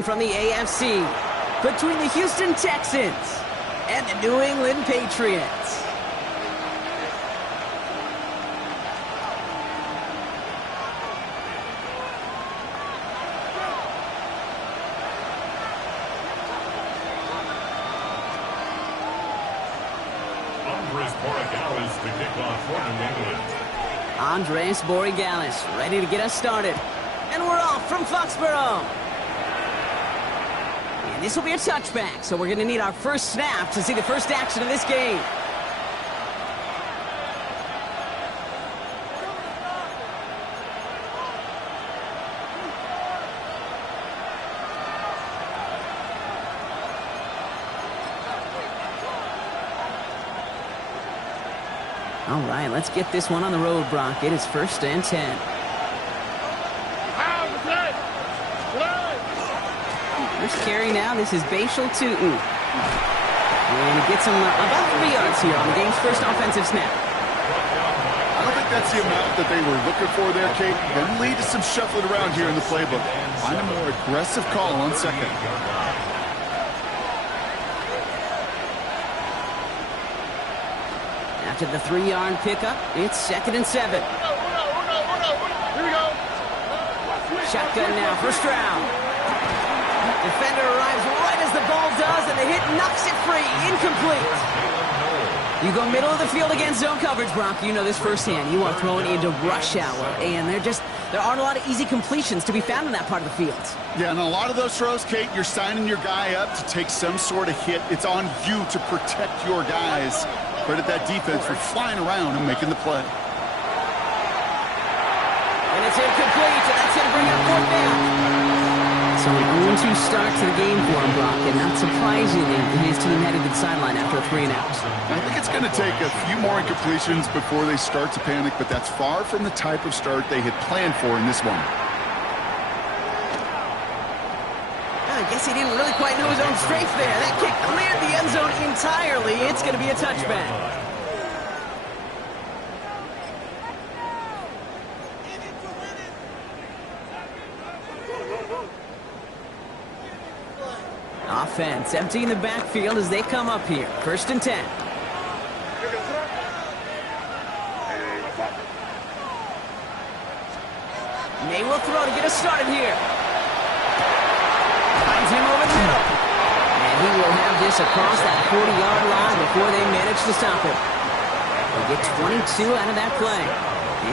From the AFC, between the Houston Texans and the New England Patriots. Andres Borregales ready to get us started. And we're off from Foxborough. And this will be a touchback, so we're going to need our first snap to see the first action of this game. All right, let's get this one on the road, Brock. It is 1st and 10. First carry now. This is Bashal Tootin. And he gets him about 3 yards here on the game's first offensive snap. I don't think that's the amount that they were looking for there, Kate. Going to lead to some shuffling around here in the playbook. Find a more aggressive call on second. After the 3-yard pickup, it's 2nd and 7. Here we go. Shotgun now, first round. Defender arrives right as the ball does, and the hit knocks it free. Incomplete. You go middle of the field against zone coverage, Brock. You know this firsthand. You are throwing into rush hour, and there aren't a lot of easy completions to be found in that part of the field. Yeah, and a lot of those throws, Kate, you're signing your guy up to take some sort of hit. It's on you to protect your guys. Credit that defense for flying around and making the play. And it's incomplete, and that's going to bring up 4th down. So an 0-2 start to the game for him, Brock, and not surprisingly, his team headed to the sideline after a 3 and out. I think it's going to take a few more incompletions before they start to panic, but that's far from the type of start they had planned for in this one. I guess he didn't really quite know his own strength there. That kick cleared the end zone entirely. It's going to be a touchback. Offense emptying the backfield as they come up here. 1st and 10. May will throw to get us started here. Finds him over the middle. And he will have this across that 40-yard line before they manage to stop him. They'll get 22 out of that play.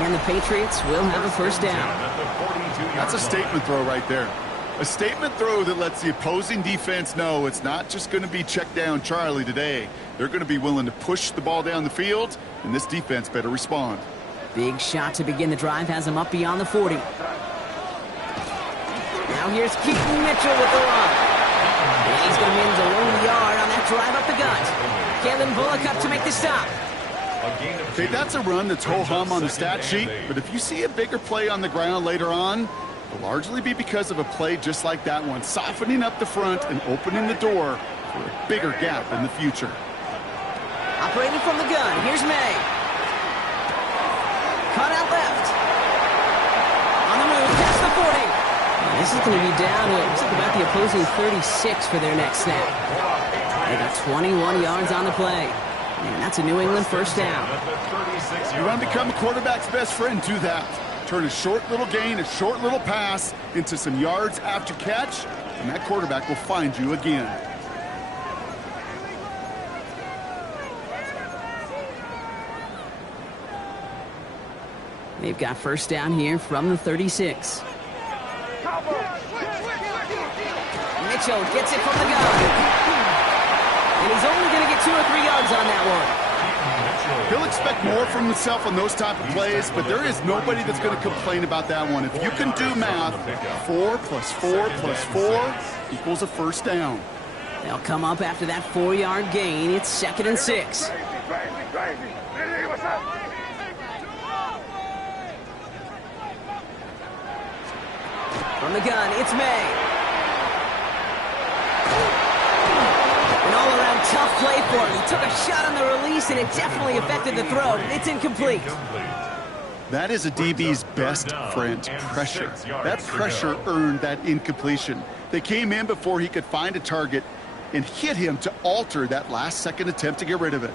And the Patriots will have a 1st down. That's a statement throw right there. A statement throw that lets the opposing defense know it's not just going to be check down Charlie today. They're going to be willing to push the ball down the field, and this defense better respond. Big shot to begin the drive has him up beyond the 40. Now here's Keaton Mitchell with the run. And he's going to manage a long yard on that drive up the gut. Kalen Bullock up to make the stop. Okay, that's a run that's ho-hum on the stat sheet, but if you see a bigger play on the ground later on, it'll largely be because of a play just like that one, softening up the front and opening the door for a bigger gap in the future. Operating from the gun, here's May. Cut out left. On the move, past the 40. This is going to be down to, looks like about the opposing 36 for their next snap. They got 21 yards on the play. And that's a New England 1st down. You want to become a quarterback's best friend, do that. Turn a short little gain, a short little pass into some yards after catch, and that quarterback will find you again. They've got 1st down here from the 36. Mitchell gets it from the gun. And he's only going to get 2 or 3 yards on that one. He'll expect more from himself on those type of plays, but there is nobody that's going to complain about that one. If you can do math, 4 plus 4 plus 4 equals a 1st down. They'll come up after that 4-yard gain. It's 2nd and 6. From the gun, it's May. An all-around tough play for him. He took a shot on the release, and it definitely affected the throw. It's incomplete. That is a DB's best friend, pressure. That pressure earned that incompletion. They came in before he could find a target and hit him to alter that last-second attempt to get rid of it.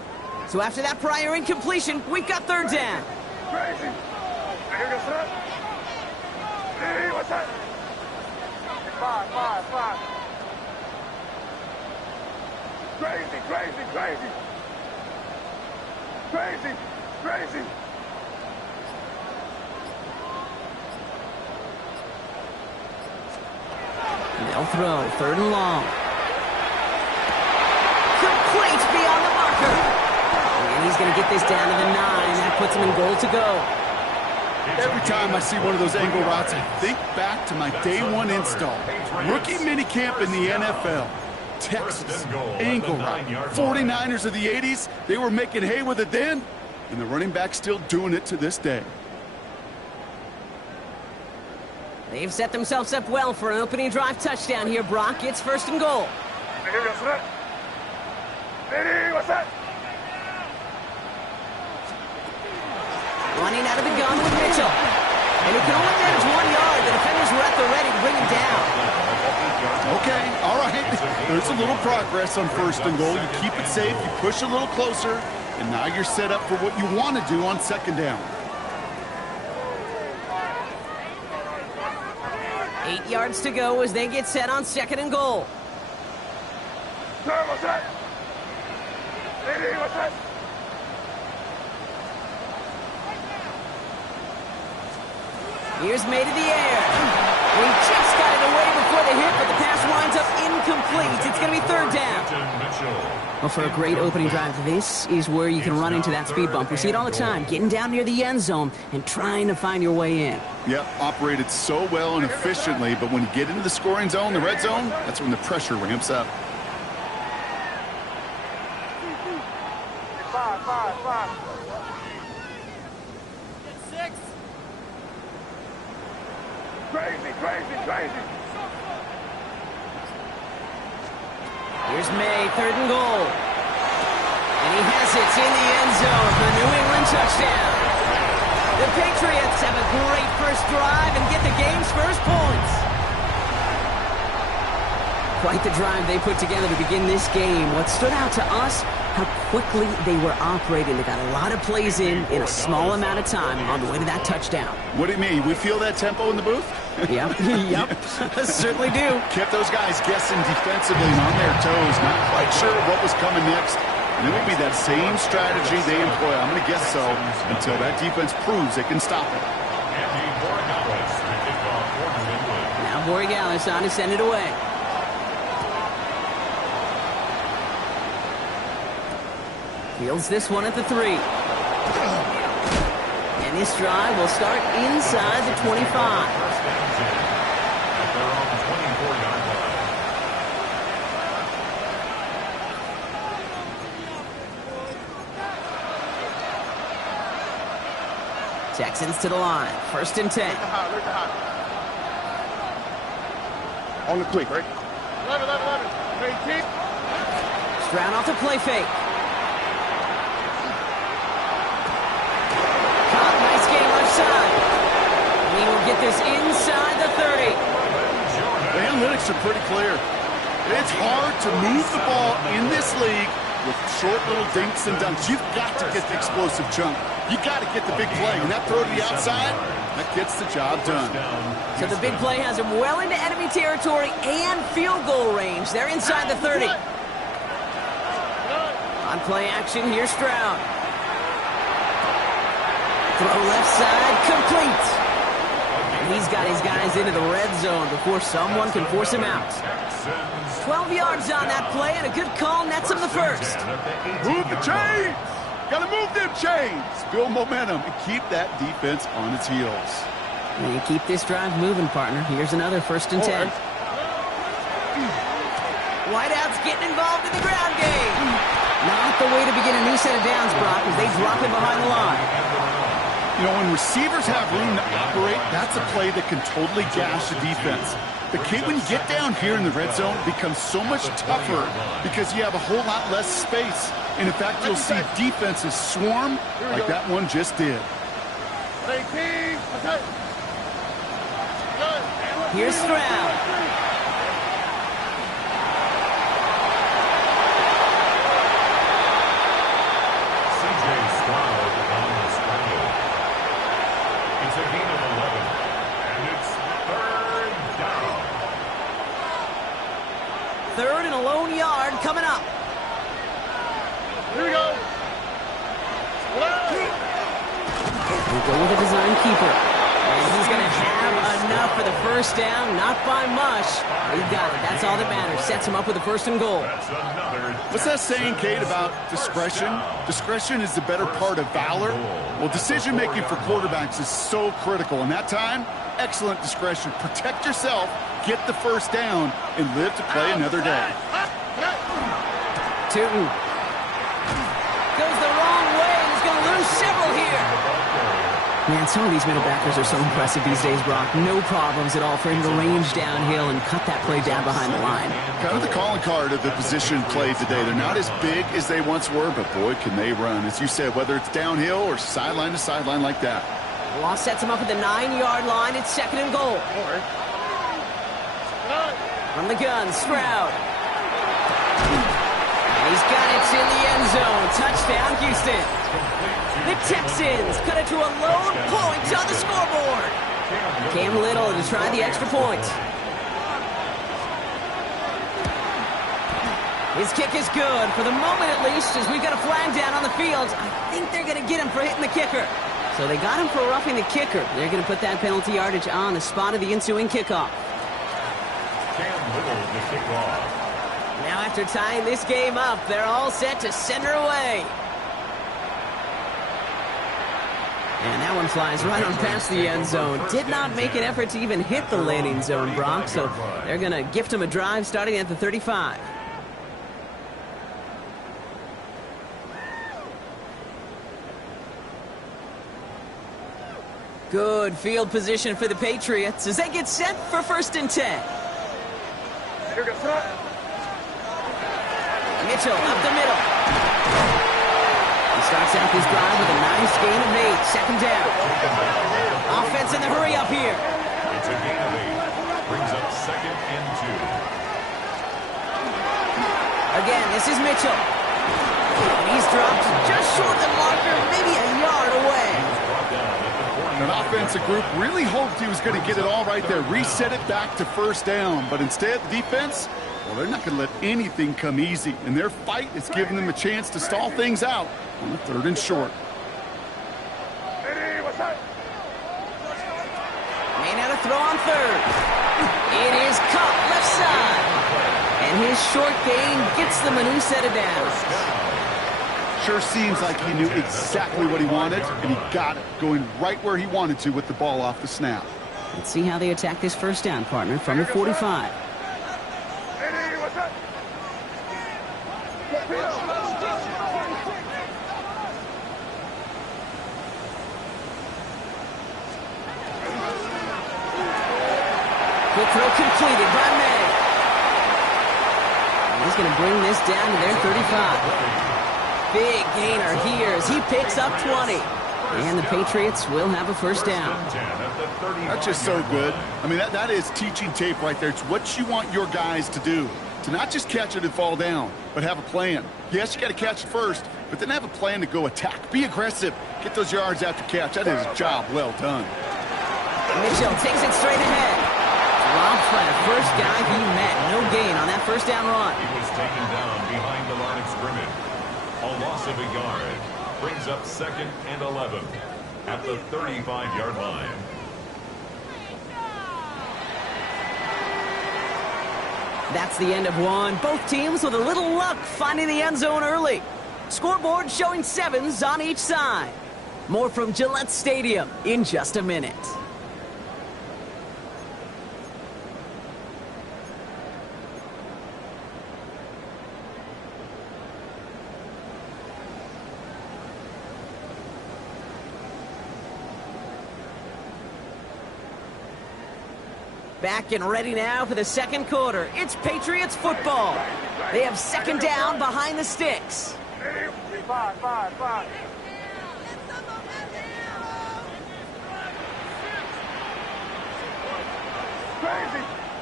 So after that prior incompletion, we've got third down. Crazy. Hey, what's that? Five. Crazy. They'll throw, third and long. Complete beyond the marker. And he's going to get this down to the 9. That puts him in goal to go. Every time I see one of those angle routes, I think back to my day one install. Rookie minicamp in the NFL. Texas, angle route. 49ers of the 80s, they were making hay with it then, and the running back's still doing it to this day. They've set themselves up well for an opening drive touchdown here, Brock. It's first and goal. What's that? Running out of the gun with Mitchell. And he can only manage 1 yard. The defenders were at the ready to bring him down. Okay, all right. There's a little progress on first and goal. You keep it safe, you push a little closer, and now you're set up for what you want to do on second down. 8 yards to go as they get set on second and goal. What's that? Hey, what's that? Here's May to the air. We just got it away before the hit, but the pass winds up incomplete. It's going to be third down. Well, for a great opening drive, this is where you can run into that speed bump. We see it all the time, getting down near the end zone and trying to find your way in. Yep, operated so well and efficiently, but when you get into the scoring zone, the red zone, that's when the pressure ramps up. Five. Crazy. Here's May, third and goal. And he has it in the end zone for the New England touchdown. The Patriots have a great first drive and get the game's first points. Quite the drive they put together to begin this game. What stood out to us, how quickly they were operating. They got a lot of plays in a small amount of time on the way to that touchdown. What do you mean? We feel that tempo in the booth? Yep, certainly do. Kept those guys guessing defensively and on their toes, not quite sure what was coming next. And it will be that same strategy they employ, I'm going to guess so, until that defense proves they can stop it. Now Borregales on to send it away. Fields this one at the 3. And this drive will start inside the 25. Texans to the line. First and 10. On the quick, right? 11. Stroud off the play fake. Caught, nice game left side. And he will get this inside the 30. The analytics are pretty clear. It's hard to move the ball in this league with short little dinks and dunks. You've got to get the explosive chunk. You got to get the big play. And that throw to the outside, that gets the job done. So the big play has him well into enemy territory and field goal range. They're inside the 30. On play action, here's Stroud. Throw left side, complete. And he's got his guys into the red zone before someone can force him out. 12 yards on that play, and a good call nets him the first. Move the chains! Gotta move them chains! Build momentum and keep that defense on its heels. And you keep this drive moving, partner. Here's another first and 10. Wideouts getting involved in the ground game. Not the way to begin a new set of downs, Brock, as they drop him behind the line. You know, when receivers have room to operate, that's a play that can totally gash the defense. But Kate, when you get down here in the red zone, it becomes so much tougher because you have a whole lot less space. And in fact, you'll see defenses swarm like that one just did. Here's Stroud. 3rd and a lone yard coming up. Here we go. We'll go with a design keeper. And he's going to have enough for the first down. Not by much. He got it. That's all that matters. Sets him up with a 1st and goal. What's that saying, Kate, about discretion? Discretion is the better part of valor. Well, decision-making for quarterbacks is so critical. And that time, excellent discretion. Protect yourself, get the first down, and live to play another day. Tootin goes the wrong way. He's going to lose several here. Man, some of these middle backers are so impressive these days, Brock. No problems at all for him to range downhill and cut that play down behind the line. Kind of the calling card of the position played today. They're not as big as they once were, but boy, can they run. As you said, whether it's downhill or sideline to sideline like that. Law sets him up at the 9-yard line. It's 2nd and goal. From the gun, Stroud. And he's got it in the end zone. Touchdown, Houston. The Texans cut it to a lone point on the scoreboard. Cam Little to try the extra point. His kick is good, for the moment at least, as we've got a flag down on the field. I think they're going to get him for hitting the kicker. So they got him for roughing the kicker. They're going to put that penalty yardage on the spot of the ensuing kickoff. Cam Little to kick off. Now after tying this game up, they're all set to send her away. And that one flies right on past the end zone. Did not make an effort to even hit the landing zone, Brock. So they're going to gift him a drive starting at the 35. Good field position for the Patriots as they get set for 1st and 10. Here goes front. Mitchell up the middle. Starts out this drive with a nice gain of 8. 2nd down. Offense in the hurry up here. It's a gain of 8. Brings up 2nd and 2. Again, this is Mitchell. And he's dropped just short of the marker, maybe a yard away. An offensive group really hoped he was going to get it all right there, reset it back to 1st down. But instead, the defense, well, they're not going to let anything come easy. And their fight is giving them a chance to stall things out on the 3rd and short. May not a throw on 3rd. It is caught left side. And his short gain gets them a new set of downs. Sure seems like he knew exactly what he wanted, and he got it, going right where he wanted to with the ball off the snap. Let's see how they attack this 1st down, partner, from the 45. Quick throw completed by May. And he's going to bring this down to their 35. Big gainer here as he picks up 20. And the Patriots will have a 1st down. That's just so good. I mean, that is teaching tape right there. It's what you want your guys to do. To not just catch it and fall down, but have a plan. Yes, you got to catch it first, but then have a plan to go attack. Be aggressive. Get those yards after catch. That is a job well done. Mitchell takes it straight ahead. Dropped by the first guy he met. No gain on that 1st down run. He was taken down behind the line of scrimmage. A loss of a yard. Brings up 2nd and 11 at the 35-yard line. That's the end of one. Both teams with a little luck finding the end zone early. Scoreboard showing 7s on each side. More from Gillette Stadium in just a minute. Back and ready now for the 2nd quarter. It's Patriots football. They have 2nd down behind the sticks. 5.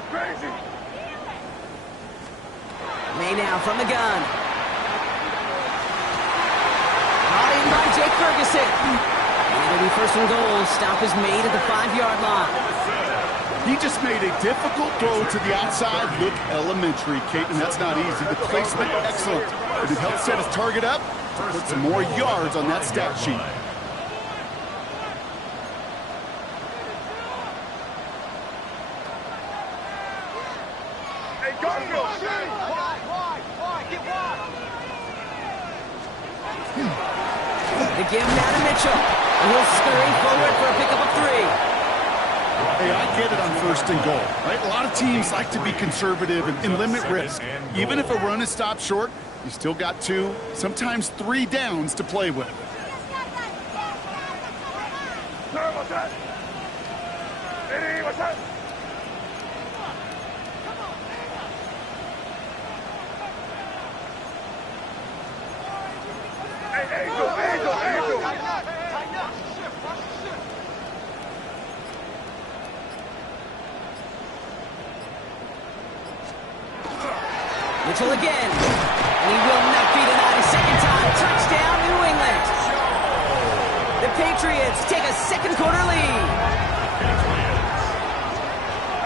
Crazy. May now from the gun. Brought in by Jake Ferguson. And it'll be 1st and goal. Stop is made at the 5-yard line. He just made a difficult throw to the outside look elementary, Kate, and that's not easy. The placement, excellent. But it helped set his target up to put some more yards on that stat sheet. Hey, Garfield! They give him down to Mitchell. And he'll scurry forward for a pickup of 3. Hey, I get it on 1st and goal, right? A lot of teams like to be conservative and limit risk. Even if a run is stopped short, you still got 2, sometimes 3 downs to play with. Sir, what's that? Hey, what's that? Hey, Angel! Mitchell again. And he will not be denied a second time. Touchdown, New England. The Patriots take a second quarter lead.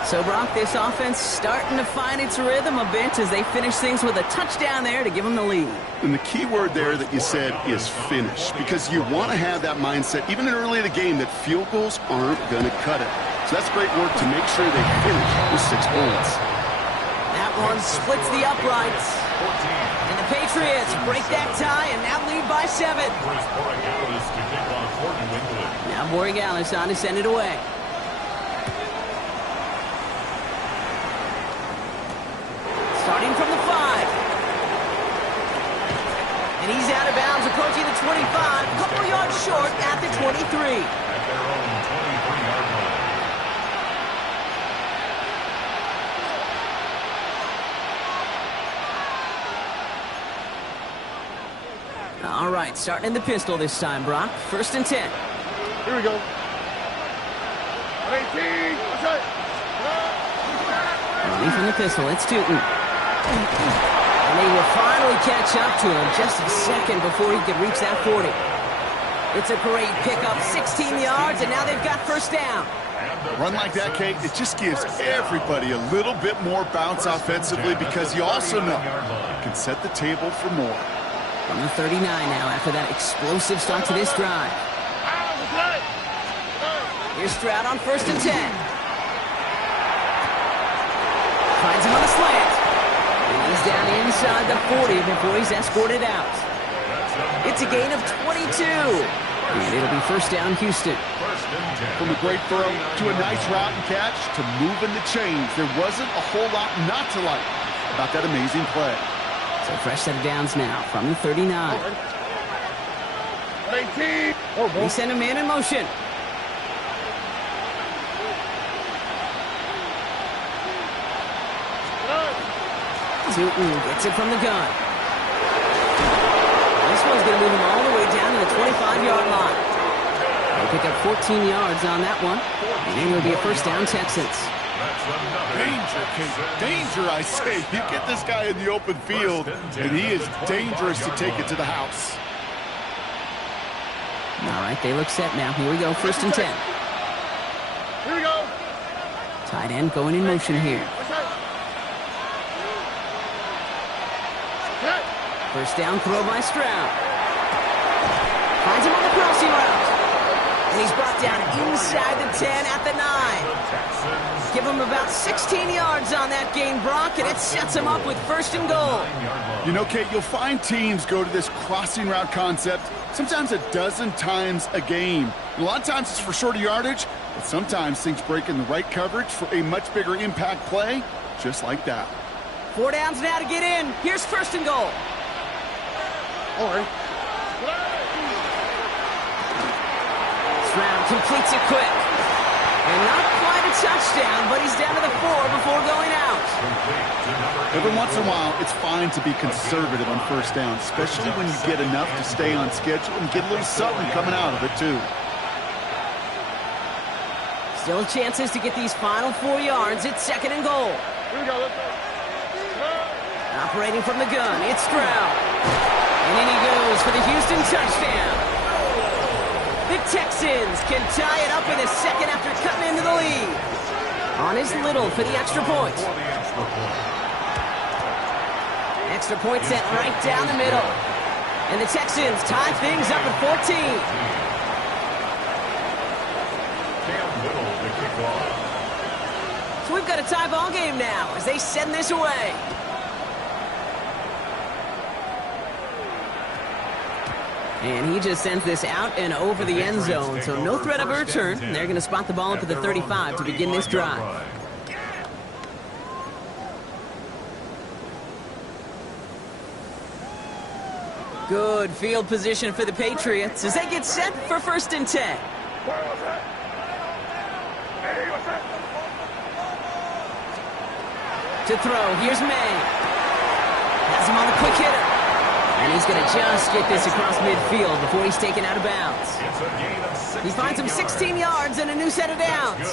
So, Brock, this offense starting to find its rhythm a bit as they finish things with a touchdown there to give them the lead. And the key word there that you said is finish, because you want to have that mindset, even early in the game, that field goals aren't going to cut it. So that's great work to make sure they finish with 6 points. That one splits the uprights. And the Patriots break that tie and now lead by 7. Now Borregales on to send it away. Starting from the 5. And he's out of bounds, approaching the 25. A couple yards short at the 23. At their own 23-yard line. All right, starting in the pistol this time, Brock. 1st and 10. Here we go. 18! What's that? Running from the pistol, it's Tootin. And they will finally catch up to him just a second before he could reach that 40. It's a great pickup, 16 yards, and now they've got 1st down. A run like that, Kate, it just gives everybody a little bit more bounce offensively, because you also know it can set the table for more. From the 39 now after that explosive start to this drive. Here's Stroud on 1st and 10. Finds him on the slant. And he's down inside the 40 before he's escorted out. It's a gain of 22. And it'll be 1st down, Houston. From a great throw to a nice route and catch to moving the chains, there wasn't a whole lot not to like about that amazing play. So fresh set of downs now from the 39. 18! They send a man in motion. Tootin gets it from the gun. This one's going to move him all the way down to the 25-yard line. They pick up 14 yards on that one. And it'll be a 1st down, Texans. Danger, Kate. Danger, I say. You get this guy in the open field, and he is dangerous to take it to the house. All right, they look set now. Here we go, 1st and 10. Here we go. Tight end going in motion here. What's that? 1st down throw by Stroud. Finds him on the crossing route. And he's brought down inside the 10 at the 9. Give him about 16 yards on that gain, Brock, and it sets him up with 1st and goal. You know, Kate, you'll find teams go to this crossing route concept sometimes a dozen times a game. And a lot of times it's for shorter yardage, but sometimes things break in the right coverage for a much bigger impact play, just like that. 4 downs now to get in. Here's 1st and goal. All right. Stroud completes it quick. And not quite a touchdown, but he's down to the 4 before going out. Every once in a while, it's fine to be conservative on 1st down, especially when you get enough to stay on schedule and get a little something coming out of it, too. Still chances to get these final 4 yards. It's 2nd and goal. Here we go. Let's go. Operating from the gun, it's Stroud. And in he goes for the Houston touchdown. The Texans can tie it up in a second after cutting into the lead. On is Little for the extra point. Extra point sent right down the middle. And the Texans tie things up at 14. Cam Little to kick off. So we've got a tie ball game now as they send this away. And he just sends this out and over the end zone, so no threat of a return. They're going to spot the ball up at the 35 to begin this drive. Good field position for the Patriots as they get set for 1st and 10. To throw, here's May. Has him on the quick hitter. And he's going to just get this across midfield before he's taken out of bounds. He finds him 16 yards and a new set of downs.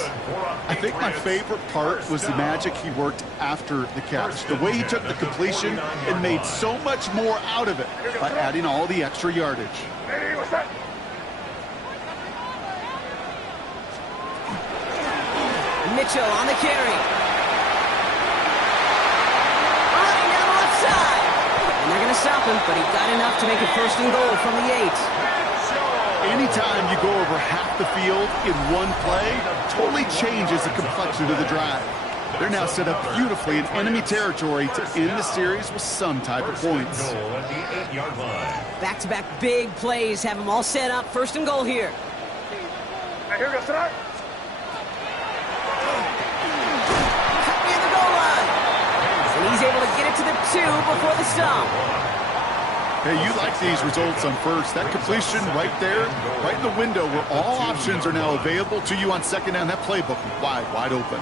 I think my favorite part was the magic he worked after the catch. The way he took the completion and made so much more out of it by adding all the extra yardage. Mitchell on the carry. Running down the left side. And they're going to stop him, but he got enough to make it 1st and goal from the 8. Anytime you go over half the field in one play, totally changes the complexion of the drive. They're now set up beautifully in enemy territory to end the series with some type of points. Back-to-back big plays have them all set up. 1st and goal here. Here we go, start. Cut near the goal line. And he's able to get it to the 2 before the stop. Hey, you like these results on 1st. That completion right there, right in the window where all options are now available to you on 2nd down. That playbook wide open.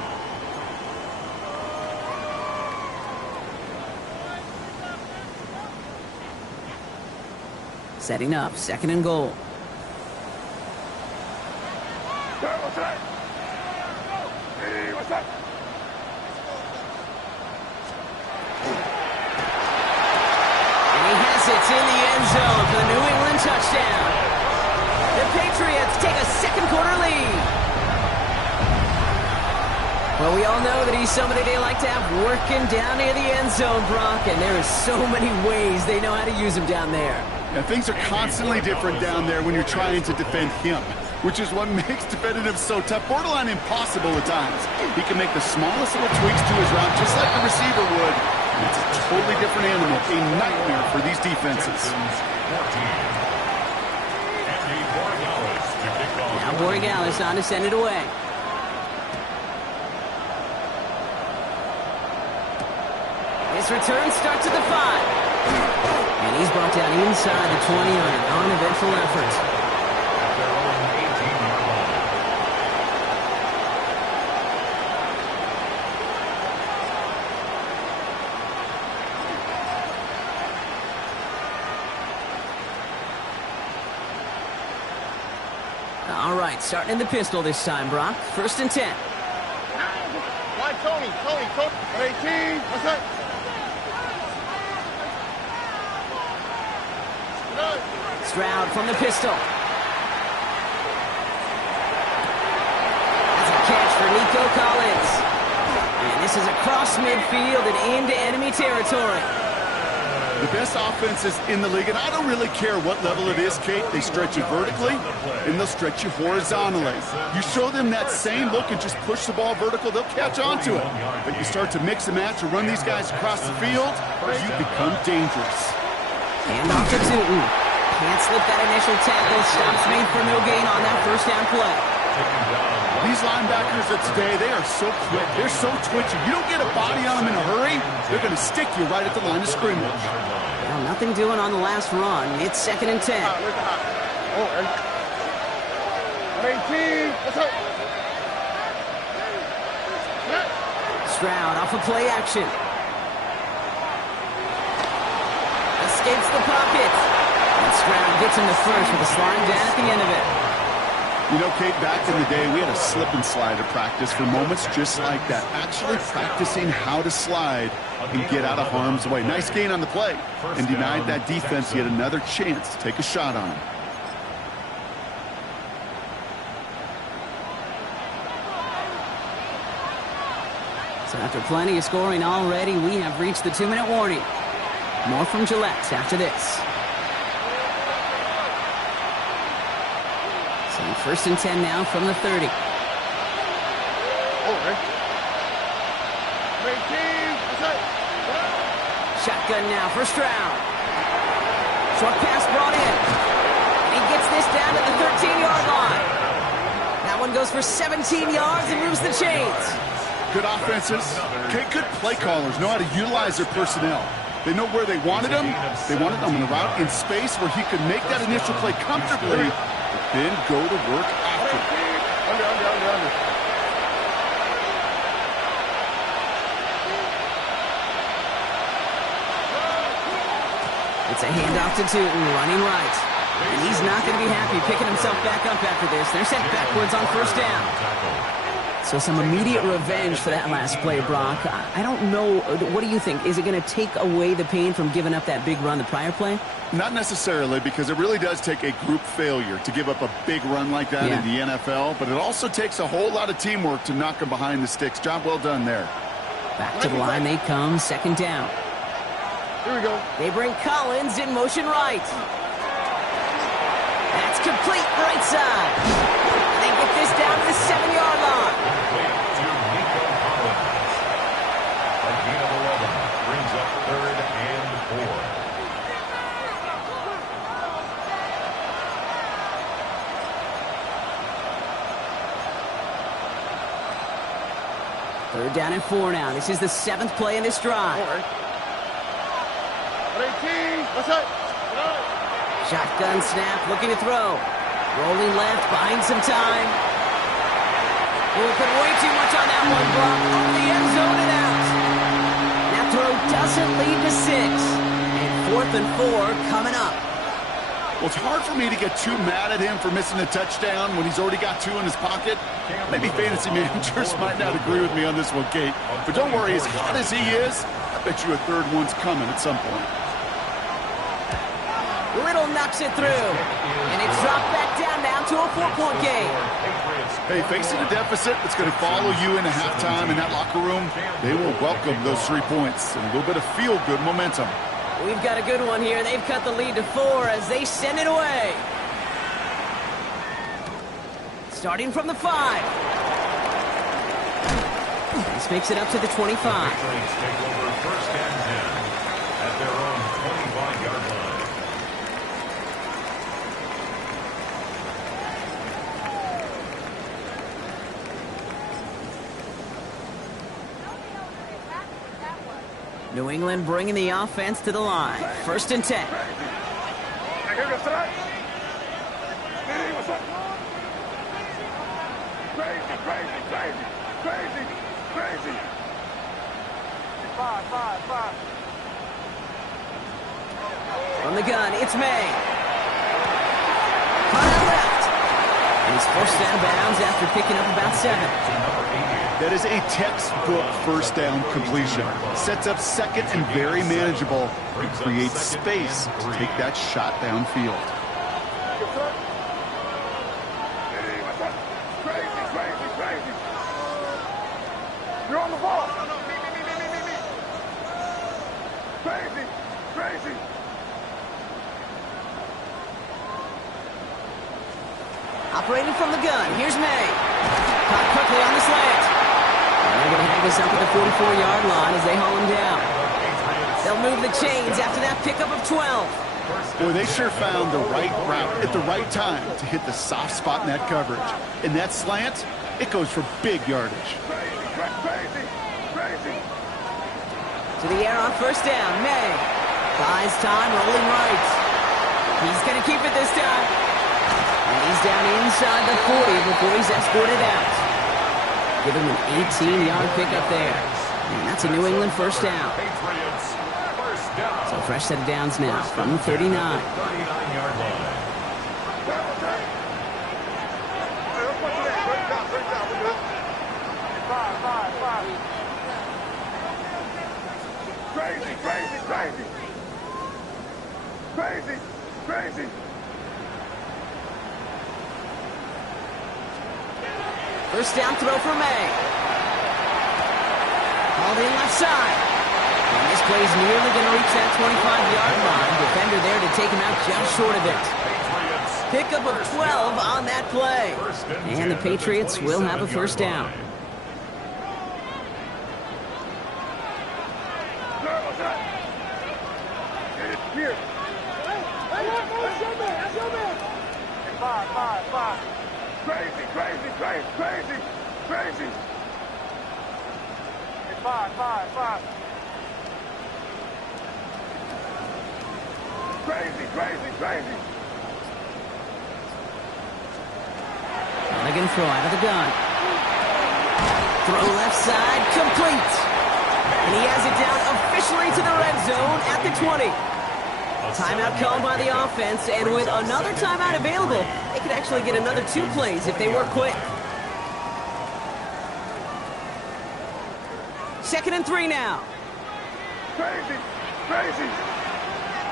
Setting up, 2nd and goal. It's in the end zone for the New England touchdown. The Patriots take a 2nd quarter lead. Well, we all know that he's somebody they like to have working down near the end zone, Brock, and there are so many ways they know how to use him down there. Now, things are constantly different down there when you're trying to defend him, which is what makes defending him so tough, borderline impossible at times. He can make the smallest little tweaks to his route, just like the receiver would. It's a totally different animal, a nightmare for these defenses. Now Borregales on to send it away. His return starts at the 5. And he's brought down inside the 20 on an uneventful effort. All right, starting in the pistol this time, Brock. 1st and 10. Why, Tony? 18. What's that? Stroud from the pistol. That's a catch for Nico Collins. And this is across midfield and into enemy territory. The best offenses in the league, and I don't really care what level it is, Kate. They stretch you vertically, and they'll stretch you horizontally. You show them that same look and just push the ball vertical, they'll catch on to it. But you start to mix and match and run these guys across the field, you become dangerous. Hand off to Tootin. Can't slip that initial tackle. Stops made for no gain on that 1st down play. These linebackers of today, they are so quick. They're so twitchy. You don't get a body on them in a hurry, they're going to stick you right at the line of scrimmage. Well, nothing doing on the last run. It's 2nd and 10. 18. What's up? Stroud off of play action. Escapes the pocket. And Stroud gets him to 1st with a slide down at the end of it. You know, Kate, back in the day, we had a slip and slide to practice for moments just like that. Actually practicing how to slide and get out of harm's way. Nice gain on the play and denied that defense yet another chance to take a shot on him. So after plenty of scoring already, we have reached the 2-minute warning. More from Gillette after this. So first and 10 now from the 30. Shotgun now, first round. Short pass brought in. And he gets this down to the 13-yard line. That one goes for 17 yards and moves the chains. Good offenses. Okay, good play callers know how to utilize their personnel. They know where they wanted them. They wanted them on the route in space where he could make that initial play comfortably, but then go to work after. Under. It's a handoff to Tootin, running right. And he's not going to be happy picking himself back up after this. They're sent backwards on first down. So some immediate revenge for that last play, Brock. I don't know. What do you think? Is it going to take away the pain from giving up that big run the prior play? Not necessarily, because it really does take a group failure to give up a big run like that in the NFL. But it also takes a whole lot of teamwork to knock them behind the sticks. Job well done there. Back to the line they come, second down. Here we go. They bring Collins in motion right. That's complete right side. They get this down to the 7-yard line. A gain of 11 brings up 3rd and 4. Third down and 4 now. This is the 7th play in this drive. Shotgun snap, looking to throw. Rolling left, buying some time. Oh, put way too much on that one, Brock. Off the end zone and out. That throw doesn't lead to 6. And 4th and 4 coming up. Well, it's hard for me to get too mad at him for missing a touchdown when he's already got 2 in his pocket. Maybe fantasy managers might not agree with me on this one, Kate. But don't worry, as hot as he is, I bet you a third one's coming at some point. Little knocks it through. And it's dropped back down now to a 4-point game. Hey, facing a deficit that's going to follow you into halftime in that locker room, they will welcome those 3 points and a little bit of feel-good momentum. We've got a good one here. They've cut the lead to 4 as they send it away. Starting from the 5. This makes it up to the 25. take over 1st and 10 at their own 25-yard line. New England bringing the offense to the line. 1st and 10. Crazy. 5. From the gun, it's May. Caught out left. And he's forced out of bounds after picking up about 7. That is a textbook first down completion. Sets up second and very manageable. It creates space to take that shot downfield. Crazy. You're on the ball. Me. Crazy. Operating from the gun, here's May. Caught quickly on the slant. And they're going to have this up at the 44-yard line as they haul him down. They'll move the chains after that pickup of 12. Boy, they sure found the right route at the right time to hit the soft spot in that coverage. And that slant, it goes for big yardage. Crazy. To the air on first down, May. Buys time, rolling right. He's going to keep it this time. And he's down inside the 40 before he's escorted out. Give him an 18-yard pickup there. And that's a New England first down. So fresh set of downs now from the 39. 39-yard line. Crazy. First down throw for May. Hauled in left side. And this play's nearly going to reach that 25-yard line. Defender there to take him out just short of it. Pickup of 12 on that play. And the Patriots will have a first down. Here. Five. Crazy. Five. Crazy. Again, throw out of the gun. Throw left side, complete. And he has it down officially to the red zone at the 20. Timeout called by the offense, and with another timeout available, they could actually get another 2 plays if they work quick. 2nd and 3 now. Crazy.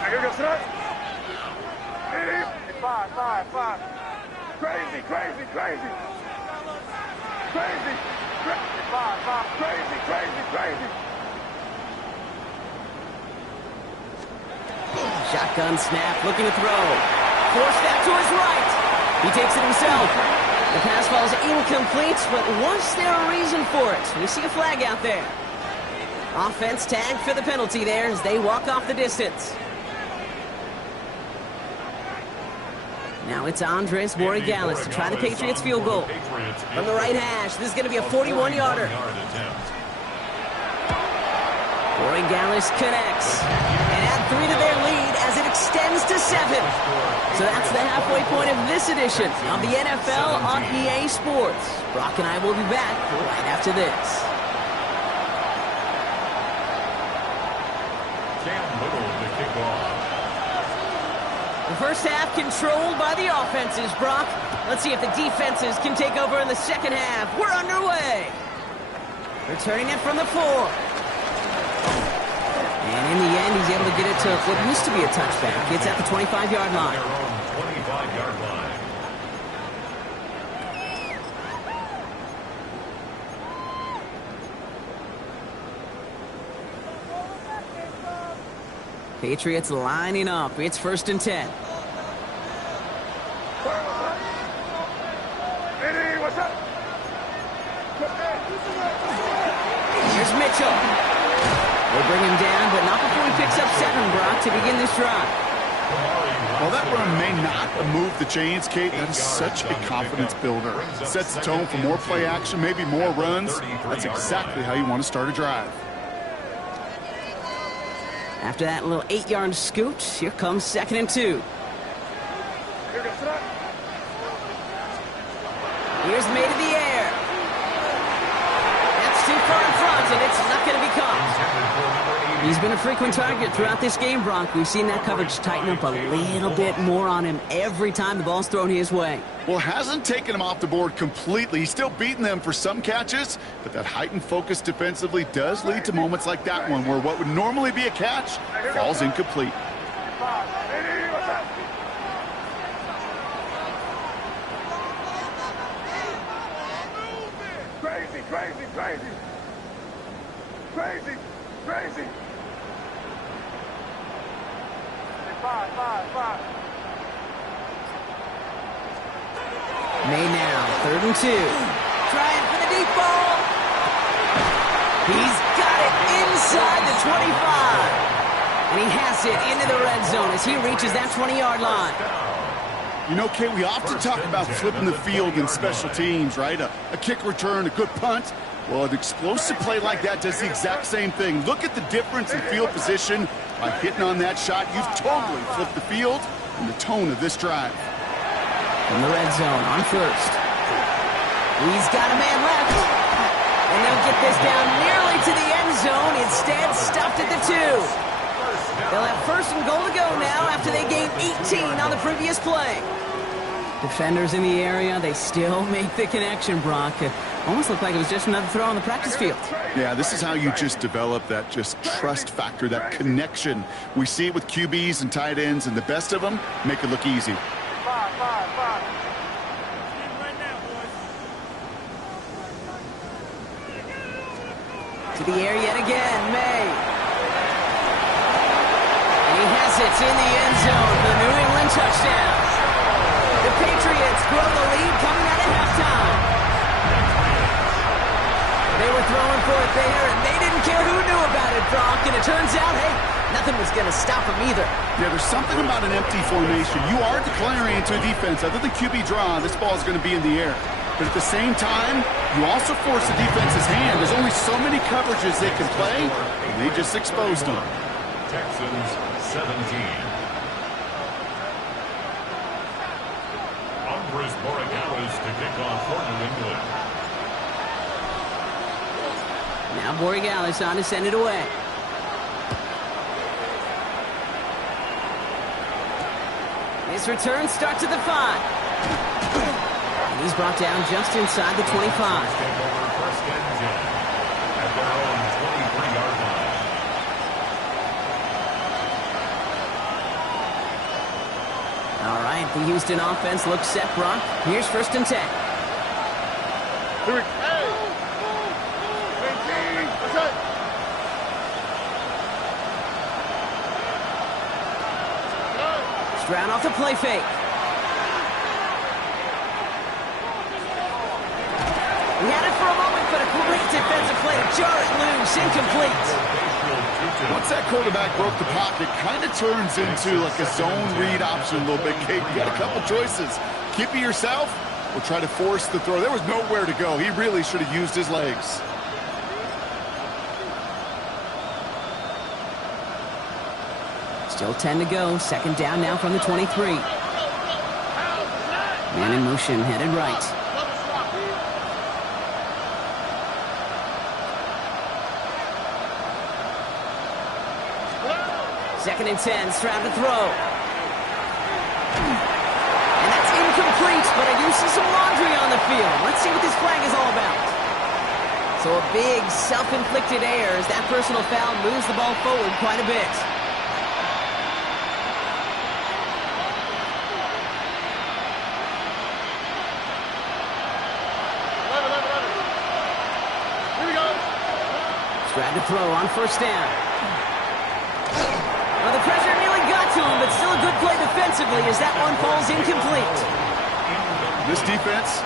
Here goes that. Five. Crazy. Five. Crazy. Shotgun snap, looking to throw. Force that to his right. He takes it himself. The pass falls incomplete, but was there a reason for it? We see a flag out there. Offense tagged for the penalty there as they walk off the distance. Now it's Andres Borregales to try the Patriots field goal. From the right hash, this is going to be a 41-yarder. Borregales connects. And add 3 to their lead as it extends to 7. So that's the halfway point of this edition of the NFL on EA Sports. Brock and I will be back right after this. Cam Little to kick off. The first half controlled by the offenses, Brock. Let's see if the defenses can take over in the second half. We're underway. Returning it from the 4. And in the end, he's able to get it to what used to be a touchback. It's at the 25-yard line. Their own 25-yard line. Patriots lining up. It's 1st and 10. What's up? Here's Mitchell. They bring him down, but not before he picks up 7, Brock, to begin this drive. Well, that run may not move the chains, Kate. That is such a confidence builder. Sets the tone for more play action, maybe more runs. That's exactly how you want to start a drive. After that little 8-yard scoot, here comes 2nd and 2. Here goes that. Here's made in the air. That's too far in front, and it's not going to be caught. He's been a frequent target throughout this game, Brock. We've seen that coverage tighten up a little bit more on him every time the ball's thrown his way. Well, hasn't taken him off the board completely. He's still beating them for some catches, but that heightened focus defensively does lead to moments like that one where what would normally be a catch falls incomplete. What's up? Crazy. Five. May now, 3rd and 2. Trying for the deep ball. He's got it inside the 25. And he has it into the red zone as he reaches that 20-yard line. You know, Kate, we often talk about flipping the field in special teams, right? A kick return, a good punt. Well, an explosive play like that does the exact same thing. Look at the difference in field position. By hitting on that shot, you've totally flipped the field and the tone of this drive. From the red zone on 1st. He's got a man left. And they'll get this down nearly to the end zone. Instead, stuffed at the 2. They'll have 1st and goal to go now after they gained 18 on the previous play. Defenders in the area, they still make the connection, Brock. It almost looked like it was just another throw on the practice field. Yeah, this is how you just develop that just trust factor, that connection. We see it with QBs and tight ends, and the best of them make it look easy. Five. To the air yet again, May. And he has it in the end zone for the New England touchdown. The Patriots grow the lead coming out at halftime. They were throwing for it there, and they didn't care who knew about it, Brock. And it turns out, hey, nothing was going to stop them either. Yeah, there's something about an empty formation. You are declaring into a defense. Other than QB draw, this ball is going to be in the air. But at the same time, you also force the defense's hand. There's only so many coverages they can play, and they just exposed them. Texans 17. Andres Borregales to kick off for New England. Now Borregales on to send it away. His return starts at the 5. And he's brought down just inside the 25. First and 10 at their own 23-yard line. All right, the Houston offense looks set, Brock. Here's first and 10. Here we go. Stroud off the play fake. He had it for a moment, but a great defensive play to jar it loose, incomplete. Once that quarterback broke the pocket, kind of turns into like a zone read option a little bit, Kate. You got a couple choices. Keep it yourself or try to force the throw. There was nowhere to go. He really should have used his legs. Still 10 to go. Second down now from the 23. Man in motion, headed right. Second and 10, Stroud to throw. And that's incomplete, but I do see some laundry on the field. Let's see what this flag is all about. So a big self-inflicted error as that personal foul moves the ball forward quite a bit. Stroud to throw on first down. Well, the pressure nearly got to him, but still a good play defensively as that one falls incomplete. This defense,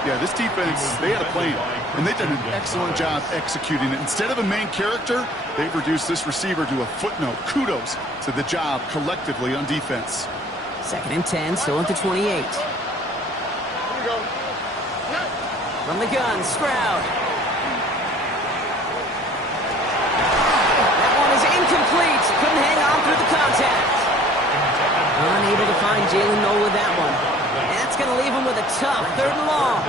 they had a plan, and they've done an excellent job executing it. Instead of a main character, they've reduced this receiver to a footnote. Kudos to the job collectively on defense. Second and 10, still at the 28. From the gun, Stroud. Incomplete. Couldn't hang on through the contact. Unable to find Jalen Noel with that one. And that's going to leave him with a tough 3rd and long.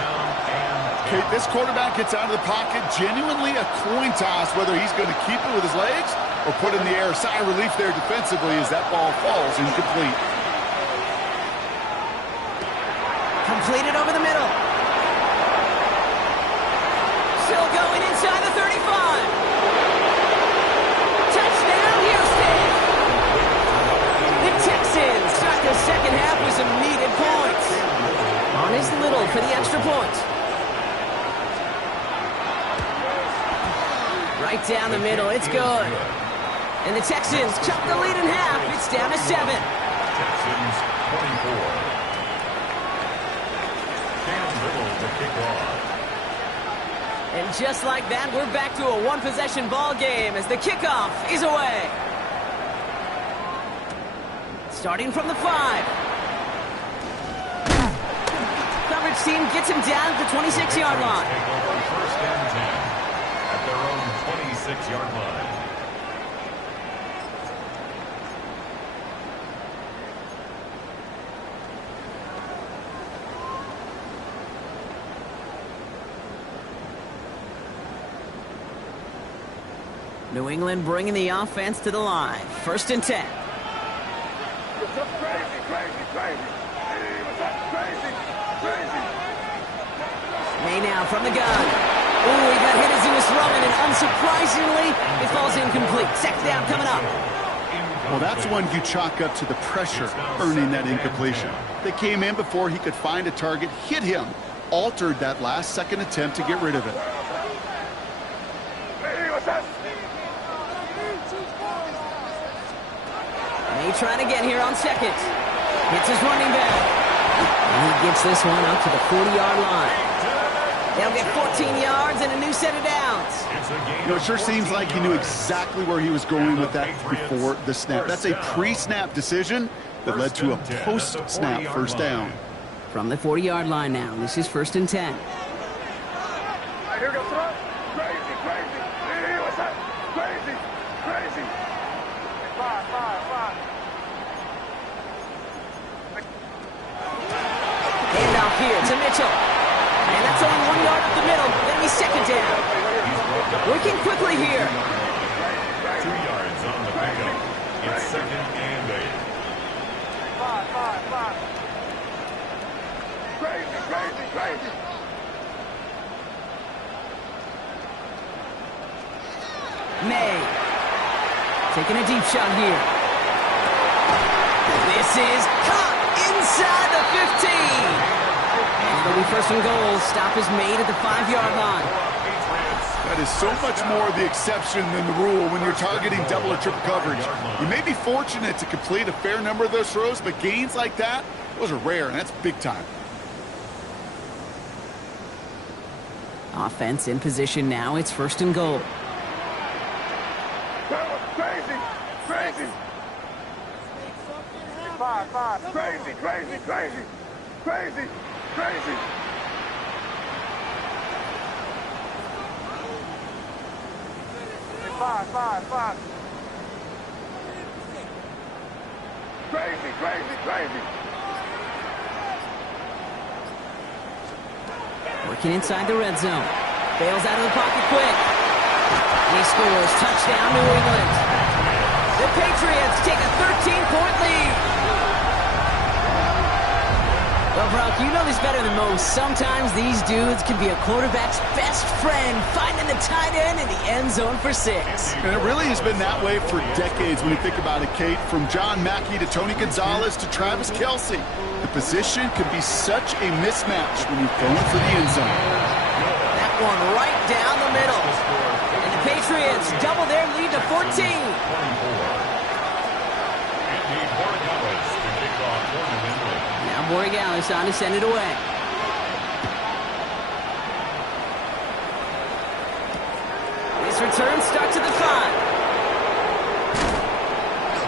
Okay, this quarterback gets out of the pocket. Genuinely a coin toss whether he's going to keep it with his legs or put in the air. Sigh of relief there defensively as that ball falls incomplete. Completed over the middle. Still going inside the 35. Texans start the second half with some needed points. On his Little for the extra point. Right down the middle, it's good. And the Texans chop the lead in half. It's down to 7. Texans 24. Cam Little to kick off. And just like that, we're back to a one-possession ball game as the kickoff is away. Starting from the 5. Coverage team gets him down at the 26-yard line. First and 10 at their own 26-yard line. New England bringing the offense to the line. First and 10. May now from the gun. Ooh, he got hit as he was throwing, and unsurprisingly, it falls incomplete. Second down coming up. Well, that's one you chalk up to the pressure earning that incompletion. They came in before he could find a target, hit him, altered that last-second attempt to get rid of it. May trying to get here on second. Hits his running back. And he gets this one up to the 40-yard line. They'll get 14 yards and a new set of downs. You know, it sure seems like he knew exactly where he was going with that before the snap. That's a pre-snap decision that led to a post-snap first down. From the 40-yard line now, this is 1st and 10. Here we go, throw. Crazy, crazy. Hey, what's that? Crazy, crazy. 5. Handoff here to Mitchell. And that's only 1 yard up the middle. Then he's second down. Working quickly here. 2 yards on the pickup. It's 2nd and 8. 5. Crazy. May. Taking a deep shot here. This is caught inside the 15. And it'll be 1st and goal. Stop is made at the 5-yard line. That is so much more the exception than the rule when you're targeting double or triple coverage. You may be fortunate to complete a fair number of those throws, but gains like that, those are rare, and that's big time. Offense in position now. It's 1st and goal. Crazy. 5. Crazy. 5. Crazy. Working inside the red zone. Bails out of the pocket quick. And he scores. Touchdown, New England. The Patriots take a 13-point lead. Well, Brock, you know this better than most. Sometimes these dudes can be a quarterback's best friend, finding the tight end in the end zone for 6. And it really has been that way for decades when you think about it, Kate. From John Mackey to Tony Gonzalez to Travis Kelce. The position can be such a mismatch when you're going for the end zone. That one right down the middle. And the Patriots double their lead to 14. Now Borregales on to send it away. This return starts at the 5.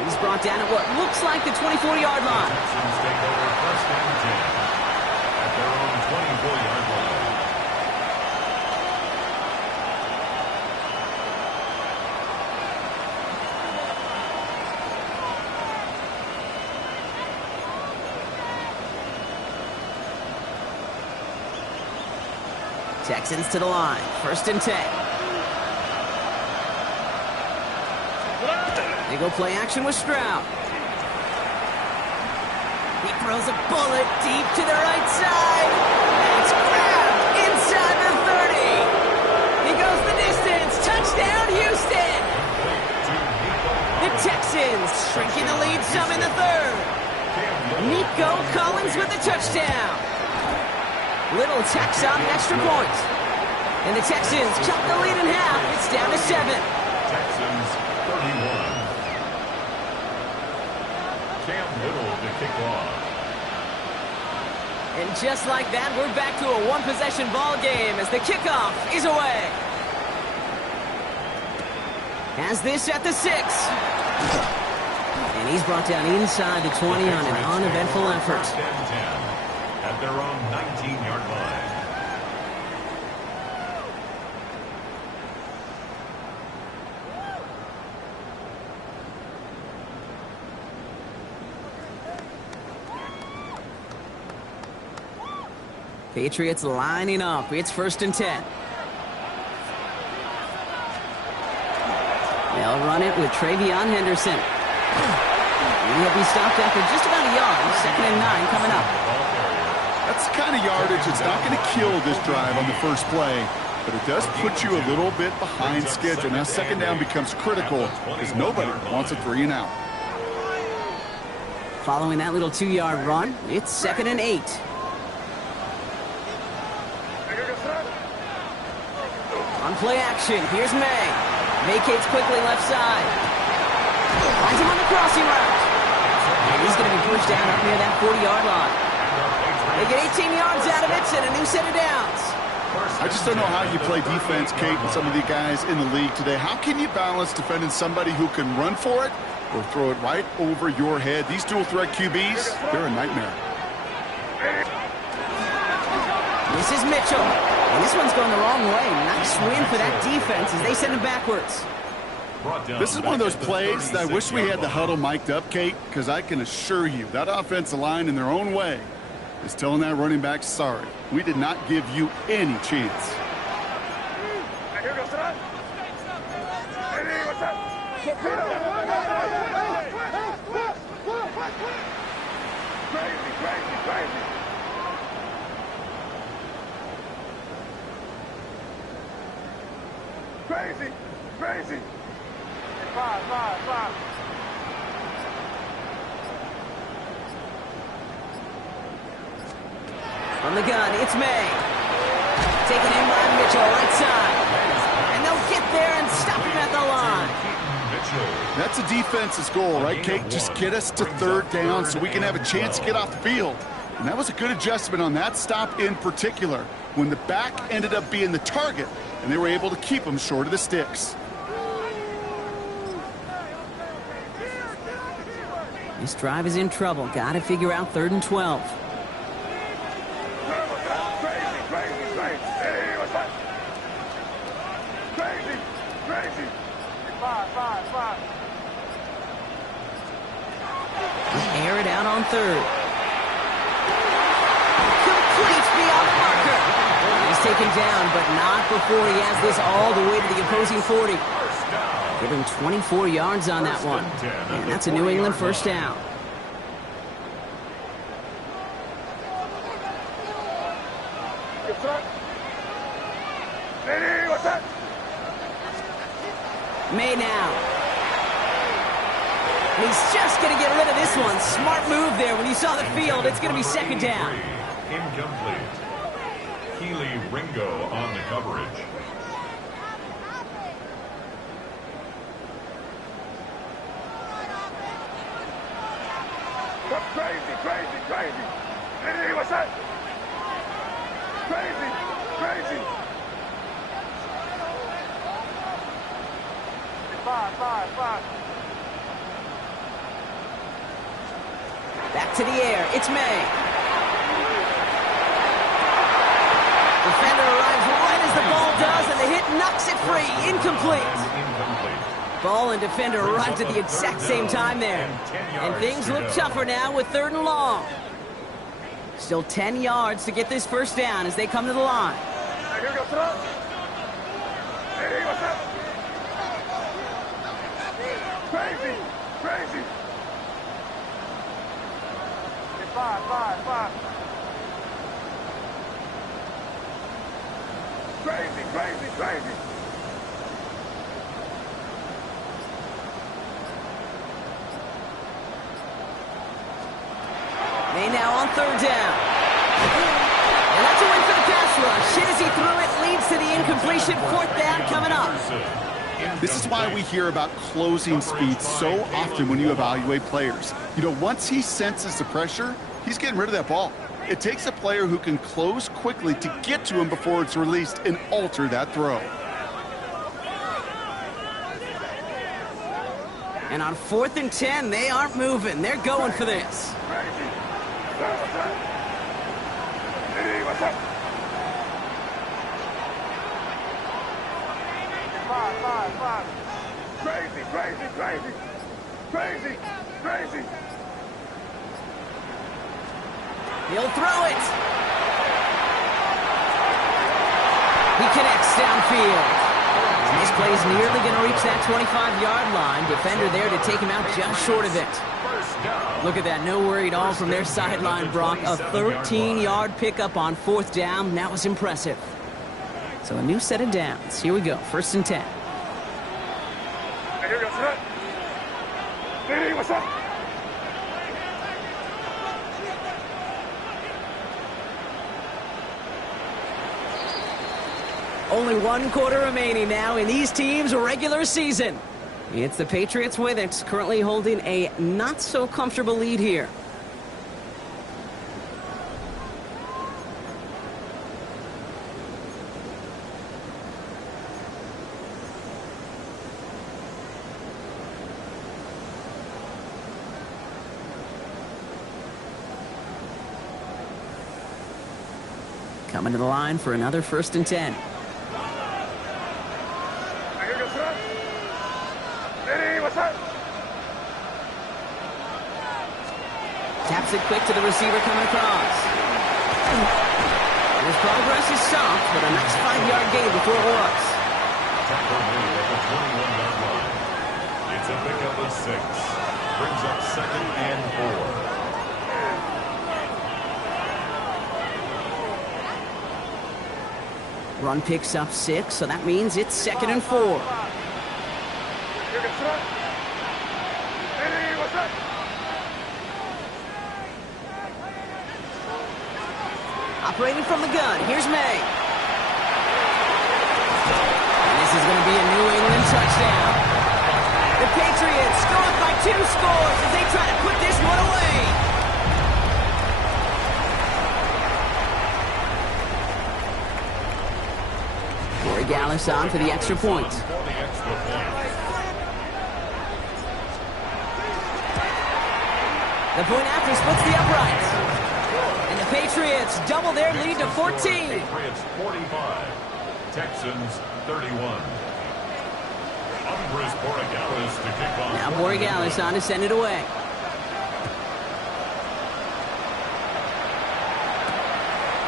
He's brought down at what looks like the 24-yard line. Texans take over 1st and 10 at their own 24-yard line. Texans to the line. 1st and 10. They go play action with Stroud. He throws a bullet deep to the right side. That's grabbed inside the 30. He goes the distance. Touchdown, Houston. The Texans shrinking the lead some in the 3rd. Nico Collins with the touchdown. Little tacks on an extra point. And the Texans chop the lead in half. It's down to 7. Texans 31. Cam Little to kick off. And just like that, we're back to a one-possession ball game as the kickoff is away. Has this at the 6. And he's brought down inside the 20 on an uneventful effort. 1st and 10 at their own 19-yard line. Patriots lining up. It's 1st and 10. They'll run it with Travion Henderson. And he'll be stopped after just about a yard. 2nd and 9 coming up. That's the kind of yardage that's not going to kill this drive on the first play, but it does put you a little bit behind schedule. Now 2nd down becomes critical because nobody wants a 3 and out. Following that little 2-yard run, it's 2nd and 8. On play action, here's May. Vacates quickly left side. Finds him on the crossing route. He's going to be pushed down up near that 40-yard line. They get 18 yards out of it and a new set of downs. I just don't know how you play defense, Kate, with some of the guys in the league today. How can you balance defending somebody who can run for it or throw it right over your head? These dual-threat QBs, they're a nightmare. This is Mitchell. And this one's going the wrong way. Nice win for that defense as they send him backwards. This is one of those plays that I wish we had the huddle mic'd up, Kate, because I can assure you that offensive line in their own way is telling that running back, sorry, we did not give you any chance. Here goes that. Hey, what's that? Crazy, crazy, crazy. Crazy, crazy. Five. From the gun, it's May. Taken in by Mitchell, right side. And they'll get there and stop him at the line. That's a defense's goal, right, Kate? Just get us to third down so we can have a chance to get off the field. And that was a good adjustment on that stop in particular, when the back ended up being the target, and they were able to keep him short of the sticks. This drive is in trouble. Got to figure out 3rd and 12. Air it out on 3rd. Complete beyond the marker. He's taken down, but not before he has this all the way to the opposing 40. Give him 24 yards on that one. And that's a New England first down. Hey, what's that? May now. And he's just going to get rid of this one. Smart move there. When you saw the field, it's going to be 2nd down. Incomplete. Keely Ringo on the coverage. Crazy, crazy, crazy. Hey, what's that? Crazy, crazy. Five. Back to the air. It's May. Defender arrives right as the ball does, and the hit knocks it free. Incomplete. Ball and defender arrived at the exact same time there. And things look tougher now with 3rd and long. Still 10 yards to get this first down as they come to the line. Here goes throw. Hey, what's that? Crazy, crazy. Five. Crazy. May now on 3rd down. And that's a win for the pass rush. Hit as he threw it, leads to the incompletion. 4th down coming up. This is why we hear about closing speed so often when you evaluate players. You know, once he senses the pressure, he's getting rid of that ball. It takes a player who can close quickly to get to him before it's released and alter that throw. And on 4th and 10, they aren't moving. They're going for this. Hey, what's that? Five. Crazy. He'll throw it. He connects downfield. And this play is nearly going to reach that 25-yard line. Defender there to take him out just short of it. Look at that. No worry at all from their sideline, Brock. A 13-yard pickup on 4th down. That was impressive. So a new set of downs. Here we go. 1st and 10. Here goes that. Hey, what's up? Only 1 quarter remaining now in these teams' regular season. It's the Patriots with it, currently holding a not-so-comfortable lead here. Coming to the line for another 1st and 10. Taps it quick to the receiver coming across. And his progress is soft, but a nice 5-yard gain before it was. Tackle made at the 21-yard line. It's a pickup of 6. Brings up 2nd and 4. Run picks up 6, so that means it's 2nd and 4. Operating from the gun, here's May. And this is going to be a New England touchdown. The Patriots go up by 2 scores as they try to put this one away. Corey Gallis on for the extra point. The point after splits the uprights. And the Patriots double their lead to 14. Patriots 45. Texans 31. Andres Borregales to kick off. Now Borregales on to send it away.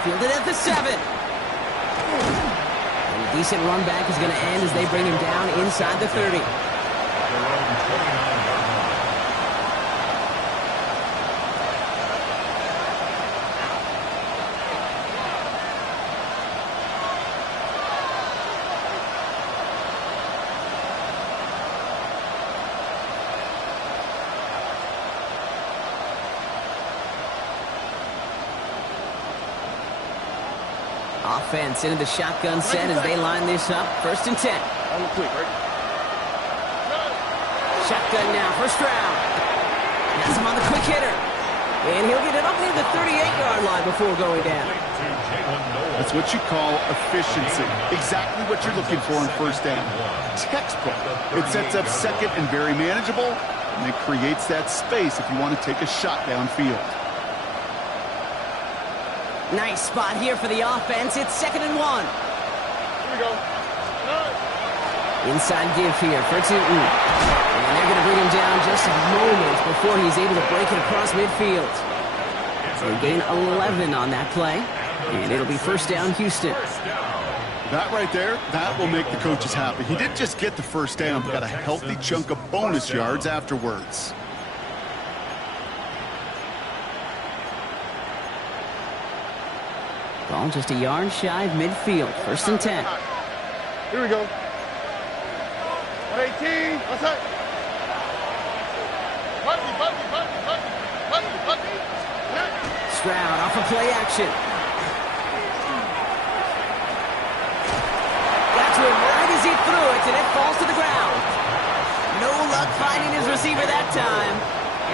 Fielded at the 7. And a decent run back is going to end as they bring him down inside the 30. Their own 29-yard line. Offense into the shotgun set as they line this up. 1st and 10. Shotgun now, 1st round. Has him on the quick hitter. And he'll get it up near the 38-yard line before going down. That's what you call efficiency. Exactly what you're looking for in 1st down. Textbook. It sets up 2nd and very manageable, and it creates that space if you want to take a shot downfield. Nice spot here for the offense. It's 2nd and 1. Here we go. Inside give here for Tootin. And they're going to bring him down just moments before he's able to break it across midfield. So they gain 11 on that play. And it'll be 1st down, Houston. That right there, that will make the coaches happy. He didn't just get the 1st down, but got a healthy chunk of bonus yards afterwards. Ball just a yard shy of midfield. 1st and 10. Here we go. 118. What's that? Stroud off of play action. Got to him right as he threw it, and it falls to the ground. No luck finding his receiver that time.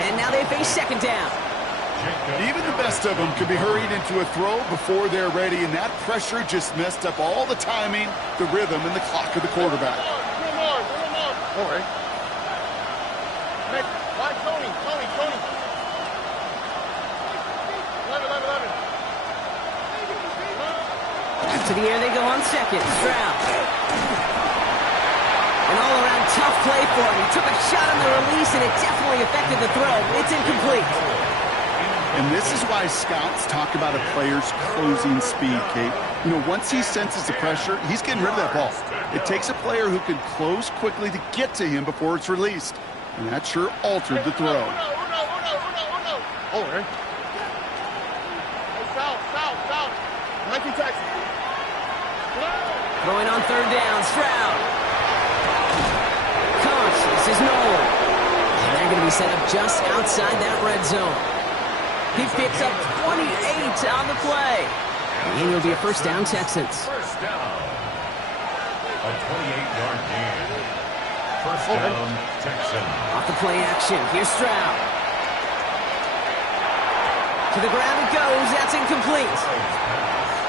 And now they face 2nd down. Even the best of them can be hurried into a throw before they're ready, and that pressure just messed up all the timing, the rhythm, and the clock of the quarterback. All right. Hey, why Tony? 11. Back to the air they go on 2nd. Stroud. An all-around tough play for him. He took a shot on the release, and it definitely affected the throw. It's incomplete. And this is why scouts talk about a player's closing speed, Kate. You know, once he senses the pressure, he's getting rid of that ball. It takes a player who can close quickly to get to him before it's released. And that sure altered the throw. All right. South. 19 Texans. Throwing on 3rd down. Stroud. Conscious is Noel. And they're going to be set up just outside that red zone. He picks up 28 on the play. And it'll be a 1st down, Texans. 1st down. A 28-yard gain. First down, Texans. Off the play action. Here's Stroud. To the ground it goes. That's incomplete.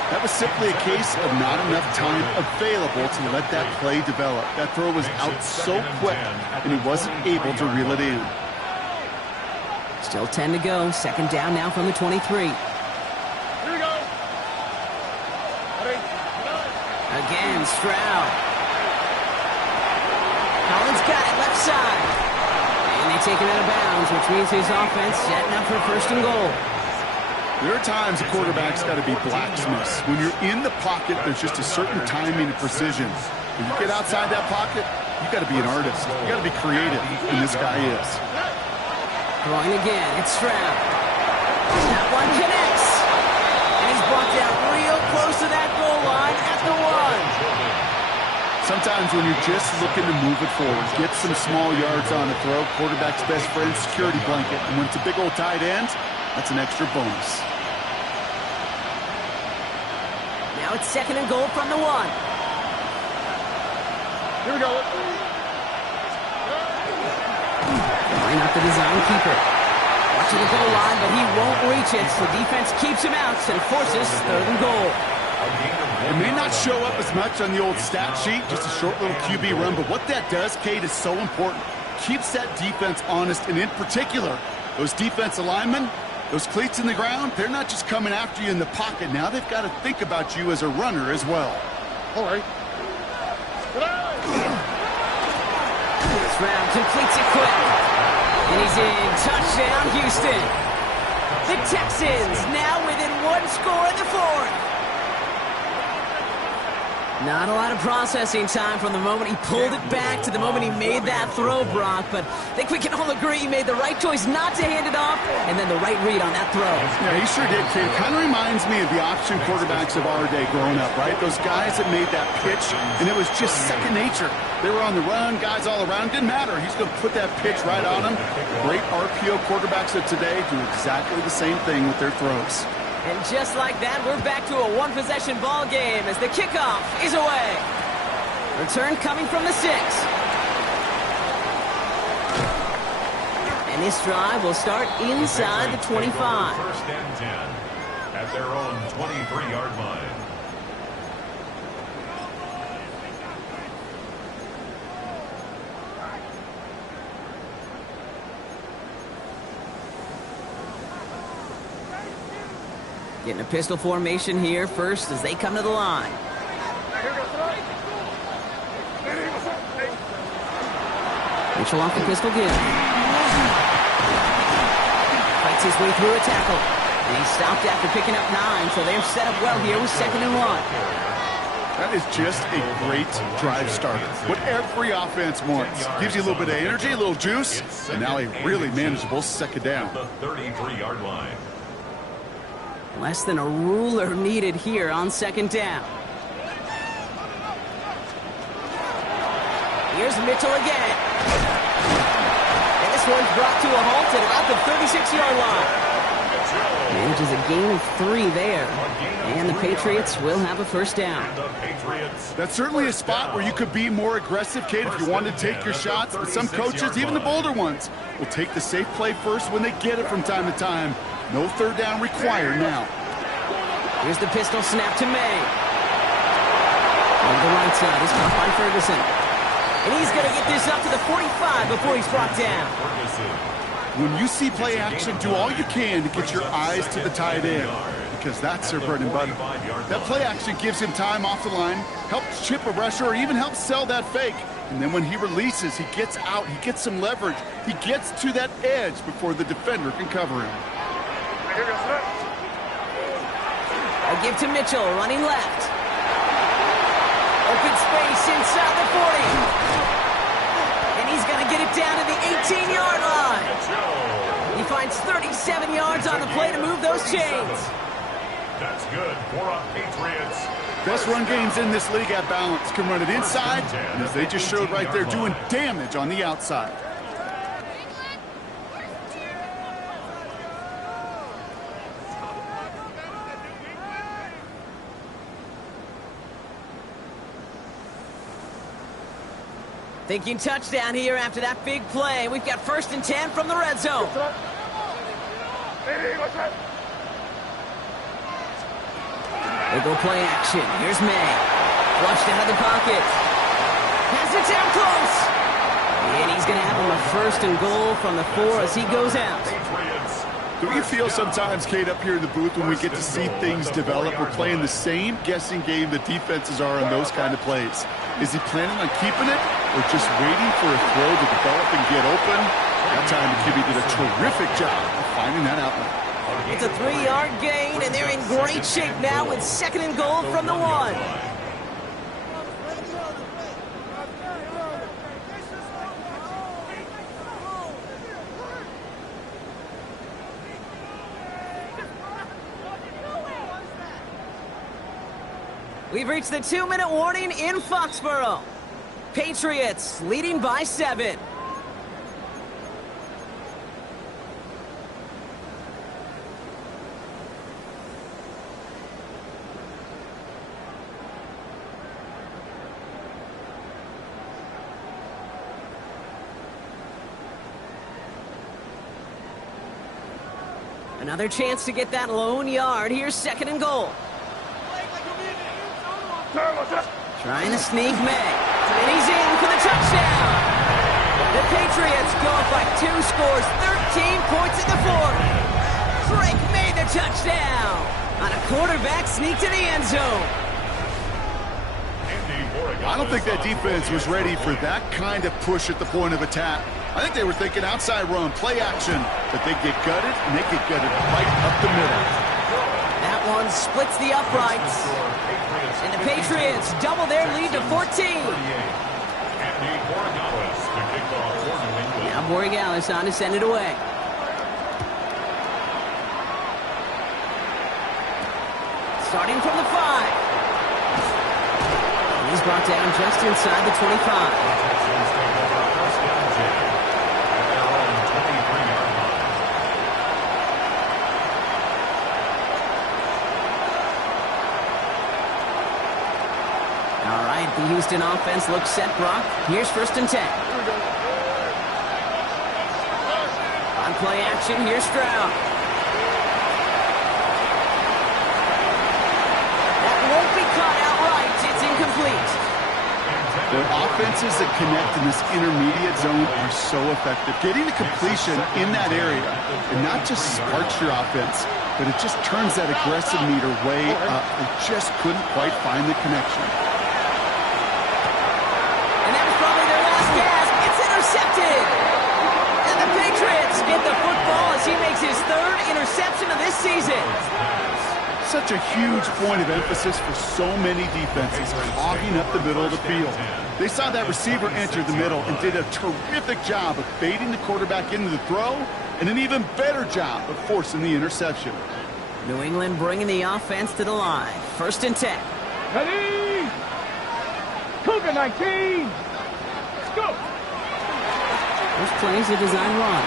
That was simply a case of not enough time available to let that play develop. That throw was out so quick, and he wasn't able to reel it in. Still 10 to go. Second down now from the 23. Here we go. Ready? Again, Stroud. Collins got it left side. And they take him out of bounds, which means his offense setting up for first and goal. There are times a quarterback's got to be blacksmiths. When you're in the pocket, there's just a certain timing and precision. When you get outside that pocket, you got to be an artist. You got to be creative, and this guy is. Throwing again, it's Stroud. That one connects. And he's brought down real close to that goal line at the 1. Sometimes when you're just looking to move it forward, get some small yards on the throw, quarterback's best friend, security blanket. And when it's a big old tight end, that's an extra bonus. Now it's second and goal from the 1. Here we go. Line up the design keeper. Watching the goal line, but he won't reach it, so defense keeps him out and forces third and goal. It may not show up as much on the old stat sheet, just a short little QB run, but what that does, Kate, is so important. Keeps that defense honest, and in particular, those defensive linemen, those cleats in the ground, they're not just coming after you in the pocket. Now they've got to think about you as a runner as well. All right. Stroud completes it quick. And he's in. Touchdown, Houston. The Texans now within 1 score in the 4th. Not a lot of processing time from the moment he pulled it back to the moment he made that throw, Brock. But I think we can all agree he made the right choice not to hand it off, and then the right read on that throw. Yeah, he sure did, Kate. Kind of reminds me of the option quarterbacks of our day growing up, right? Those guys that made that pitch, and it was just second nature. They were on the run, guys all around. Didn't matter. He's going to put that pitch right on them. Great RPO quarterbacks of today do exactly the same thing with their throws. And just like that, we're back to a one-possession ball game as the kickoff is away. Return coming from the 6. And this drive will start inside the 25. First and 10 at their own 23-yard line. Getting a pistol formation here first as they come to the line. Mitchell off the pistol give. Fights his way through a tackle. And he's stopped after picking up 9, so they're set up well here with second and 1. That is just a great drive starter. What every offense wants. Gives you a little bit of energy, a little juice, and now a really manageable second down. The 33-yard line. Less than a ruler needed here on second down. Here's Mitchell again. And this one's brought to a halt at about the 36-yard line. Manages a gain of 3 there. And the Patriots will have a first down. That's certainly a spot where you could be more aggressive, Kate, if you wanted to take your shots. But some coaches, even the bolder ones, will take the safe play first when they get it from time to time. No third down required now. Here's the pistol snap to May. On the right side is caught by Ferguson. And he's going to get this up to the 45 before he's brought down. When you see play action, do all you can to get your eyes to the tight end, because that's their bread and butter. That play action gives him time off the line, helps chip a rusher, or even helps sell that fake. And then when he releases, he gets out, he gets some leverage. He gets to that edge before the defender can cover him. A give to Mitchell, running left. Open space inside the 40. And he's going to get it down to the 18-yard line. He finds 37 yards on the play to move those chains. That's good for a Patriots. Best run games in this league at balance. Can run it inside, and as they just showed right there, doing damage on the outside. Thinking touchdown here after that big play. We've got 1st and 10 from the red zone. Hey, what's up? They go play action. Here's May. Flushed out of the pocket. Has it down close. And he's going to have him a 1st and goal from the 4 as he goes out. Do you feel sometimes, Kate, up here in the booth when we get to see things develop? We're playing the same guessing game the defenses are on those kind of plays. Is he planning on keeping it or just waiting for a throw to develop and get open? That time, Kibbe did a terrific job of finding that outlet. It's a 3-yard gain, and they're in great shape now with 2nd and goal from the 1. We've reached the 2-minute warning in Foxborough. Patriots leading by 7. Another chance to get that lone yard. Here's 2nd and goal. Trying to sneak May. And he's in for the touchdown. The Patriots go up by 2 scores, 13 points in the 4th. Drake made the touchdown on a quarterback sneak to the end zone. I don't think that defense was ready for that kind of push at the point of attack. I think they were thinking outside run, play action, but they get gutted, and they get gutted right up the middle. That one splits the uprights. And the Patriots double their lead to 14. Now Borregales on to send it away. Starting from the 5. He's brought down just inside the 25. The Houston offense looks set, Brock. Here's 1st and 10. On play action, here's Stroud. That won't be caught outright. It's incomplete. The offenses that connect in this intermediate zone are so effective. Getting the completion in that area, and not just sparks your offense, but it just turns that aggressive meter way up. They just couldn't quite find the connection. And the Patriots get the football as he makes his 3rd interception of this season. Such a huge point of emphasis for so many defenses, clogging up the middle of the field. They saw that receiver enter the middle and did a terrific job of baiting the quarterback into the throw, and an even better job of forcing the interception. New England bringing the offense to the line. 1st and 10. Ready? Cougar 19. Let's go. This play's a design run.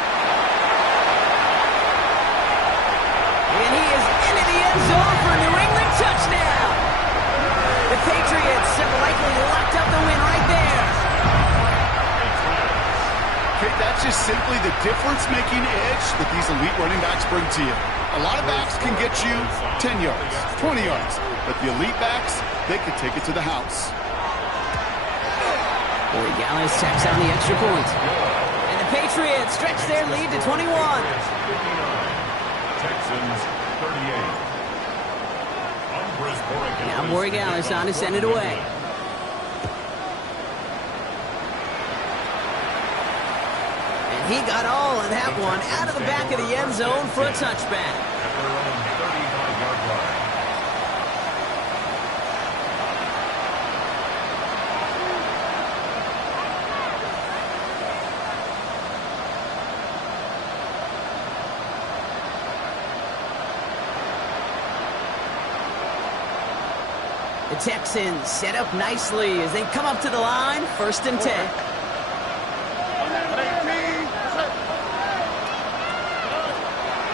And he is into the end zone for a New England touchdown. The Patriots have likely locked up the win right there. Okay, that's just simply the difference-making edge that these elite running backs bring to you. A lot of backs can get you 10 yards, 20 yards, but the elite backs, they can take it to the house. Borregales tacks on the extra point. Patriots stretch their lead to 21. Texans 38. Now Borregales on to send it away. And he got all of that one out of the back of the end zone for a touchback. At their own 35-yard line. The Texans set up nicely as they come up to the line, 1st and 10.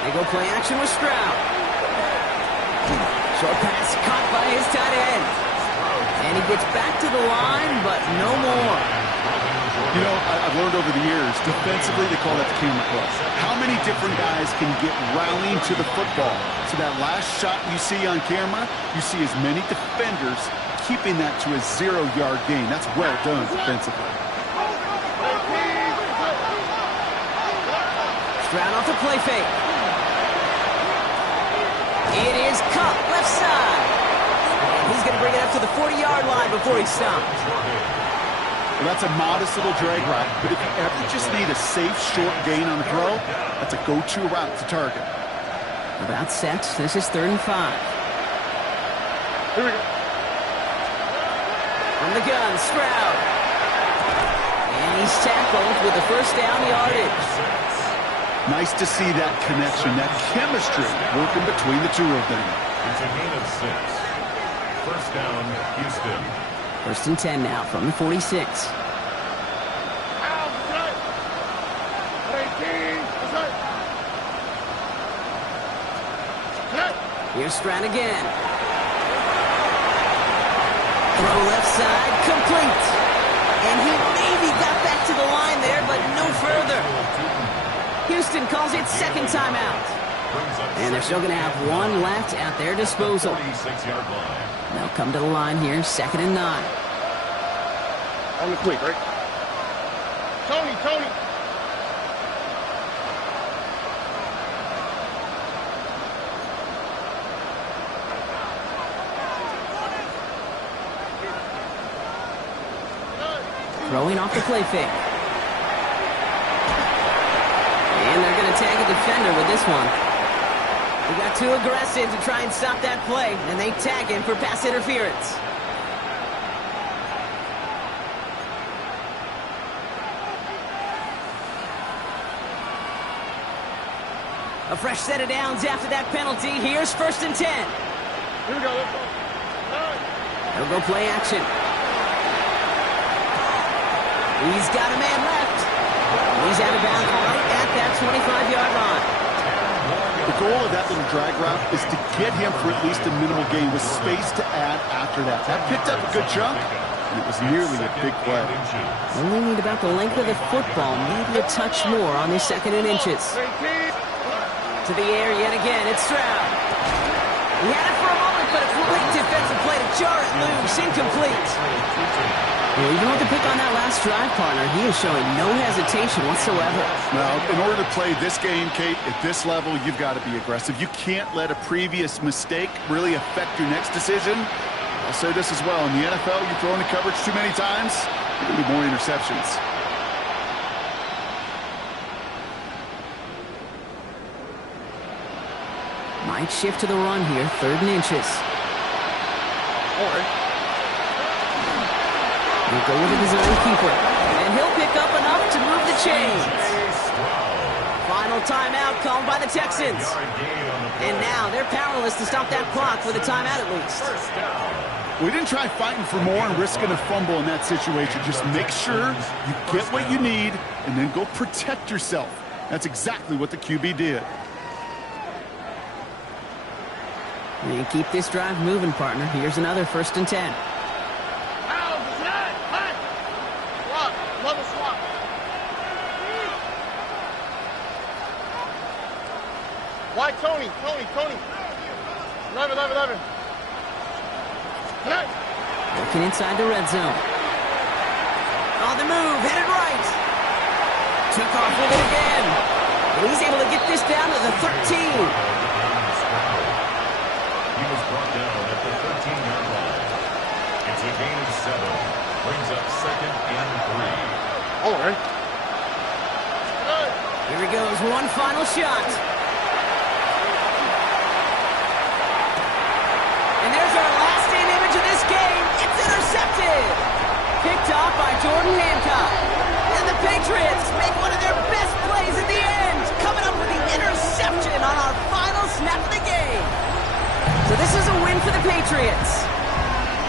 They go play action with Stroud. Short pass caught by his tight end. And he gets back to the line, but no more. You know, I've learned over the years, defensively, they call that the camera clutch. How many different guys can get rallying to the football? So that last shot you see on camera, you see as many defenders keeping that to a 0-yard gain. That's well done defensively. Stroud off the play fake. It is Cup, left side. And he's going to bring it up to the 40-yard line before he stops. Well, that's a modest little drag route, but if you ever just need a safe, short gain on the throw, that's a go-to route to target. About set. This is 3rd and 5. Here we go. From the gun, Stroud. And he's tackled with the first down yardage. Nice to see that connection, that chemistry working between the two of them. It's a gain of 6. First down, Houston. 1st and 10 now from the 46. Here's Stroud again. Throw left side, complete. And he maybe got back to the line there, but no further. Houston calls it 2nd timeout. And they're still going to have one left at their disposal. 46-yard line. They'll come to the line here, 2nd and 9. On the quick, right? Tony. Throwing off the play fake. And they're going to tag a defender with this one. He got too aggressive to try and stop that play, and they tag him for pass interference. A fresh set of downs after that penalty. Here's 1st and 10. Here we go. Let's go. They'll go play action. He's got a man left. He's out of bounds right at that 25-yard line. The goal of that little drag route is to get him for at least a minimal gain with space to add after that. That picked up a good chunk, and it was nearly a big play. Only need about the length of the football, maybe a touch more on this 2nd and inches. To the air yet again, it's Stroud. He had it for a moment, but a great defensive play to jar it loose, incomplete. Well, even with the pick on that last drive, partner, he is showing no hesitation whatsoever. Now, in order to play this game, Kate, at this level, you've got to be aggressive. You can't let a previous mistake really affect your next decision. I'll say this as well. In the NFL, you throw into coverage too many times, there will be more interceptions. Might shift to the run here, 3rd and inches. All right. He'll go with his own keeper, and he'll pick up enough to move the chains. Final timeout called by the Texans. And now they're powerless to stop that clock with a timeout at least. We didn't try fighting for more and risking a fumble in that situation. Just make sure you get what you need and then go protect yourself. That's exactly what the QB did. And keep this drive moving, partner. Here's another 1st and 10. Why, Tony? 11. Looking inside the red zone. On the move, headed right. Took off with it again. And he's able to get this down to the 13. He was brought down at the 13-yard line. It's a gain of 7. Brings up 2nd and 3. All right. Here he goes, one final shot. And there's our last-in image of this game. It's intercepted. Picked off by Jordan Hancock. And the Patriots make one of their best plays at the end, coming up with the interception on our final snap of the game. So this is a win for the Patriots.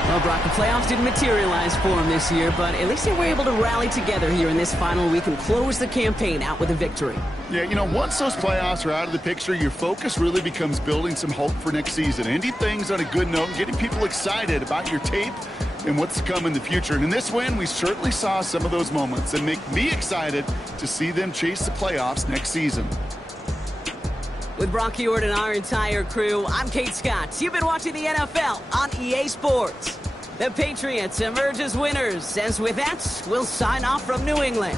Well, Brock, the playoffs didn't materialize for them this year, but at least they were able to rally together here in this final week and close the campaign out with a victory. Yeah, you know, once those playoffs are out of the picture, your focus really becomes building some hope for next season. Ending things on a good note and getting people excited about your tape and what's to come in the future. And in this win, we certainly saw some of those moments and make me excited to see them chase the playoffs next season. With Brock Heward and our entire crew, I'm Kate Scott. You've been watching the NFL on EA Sports. The Patriots emerge as winners, as with that, we'll sign off from New England.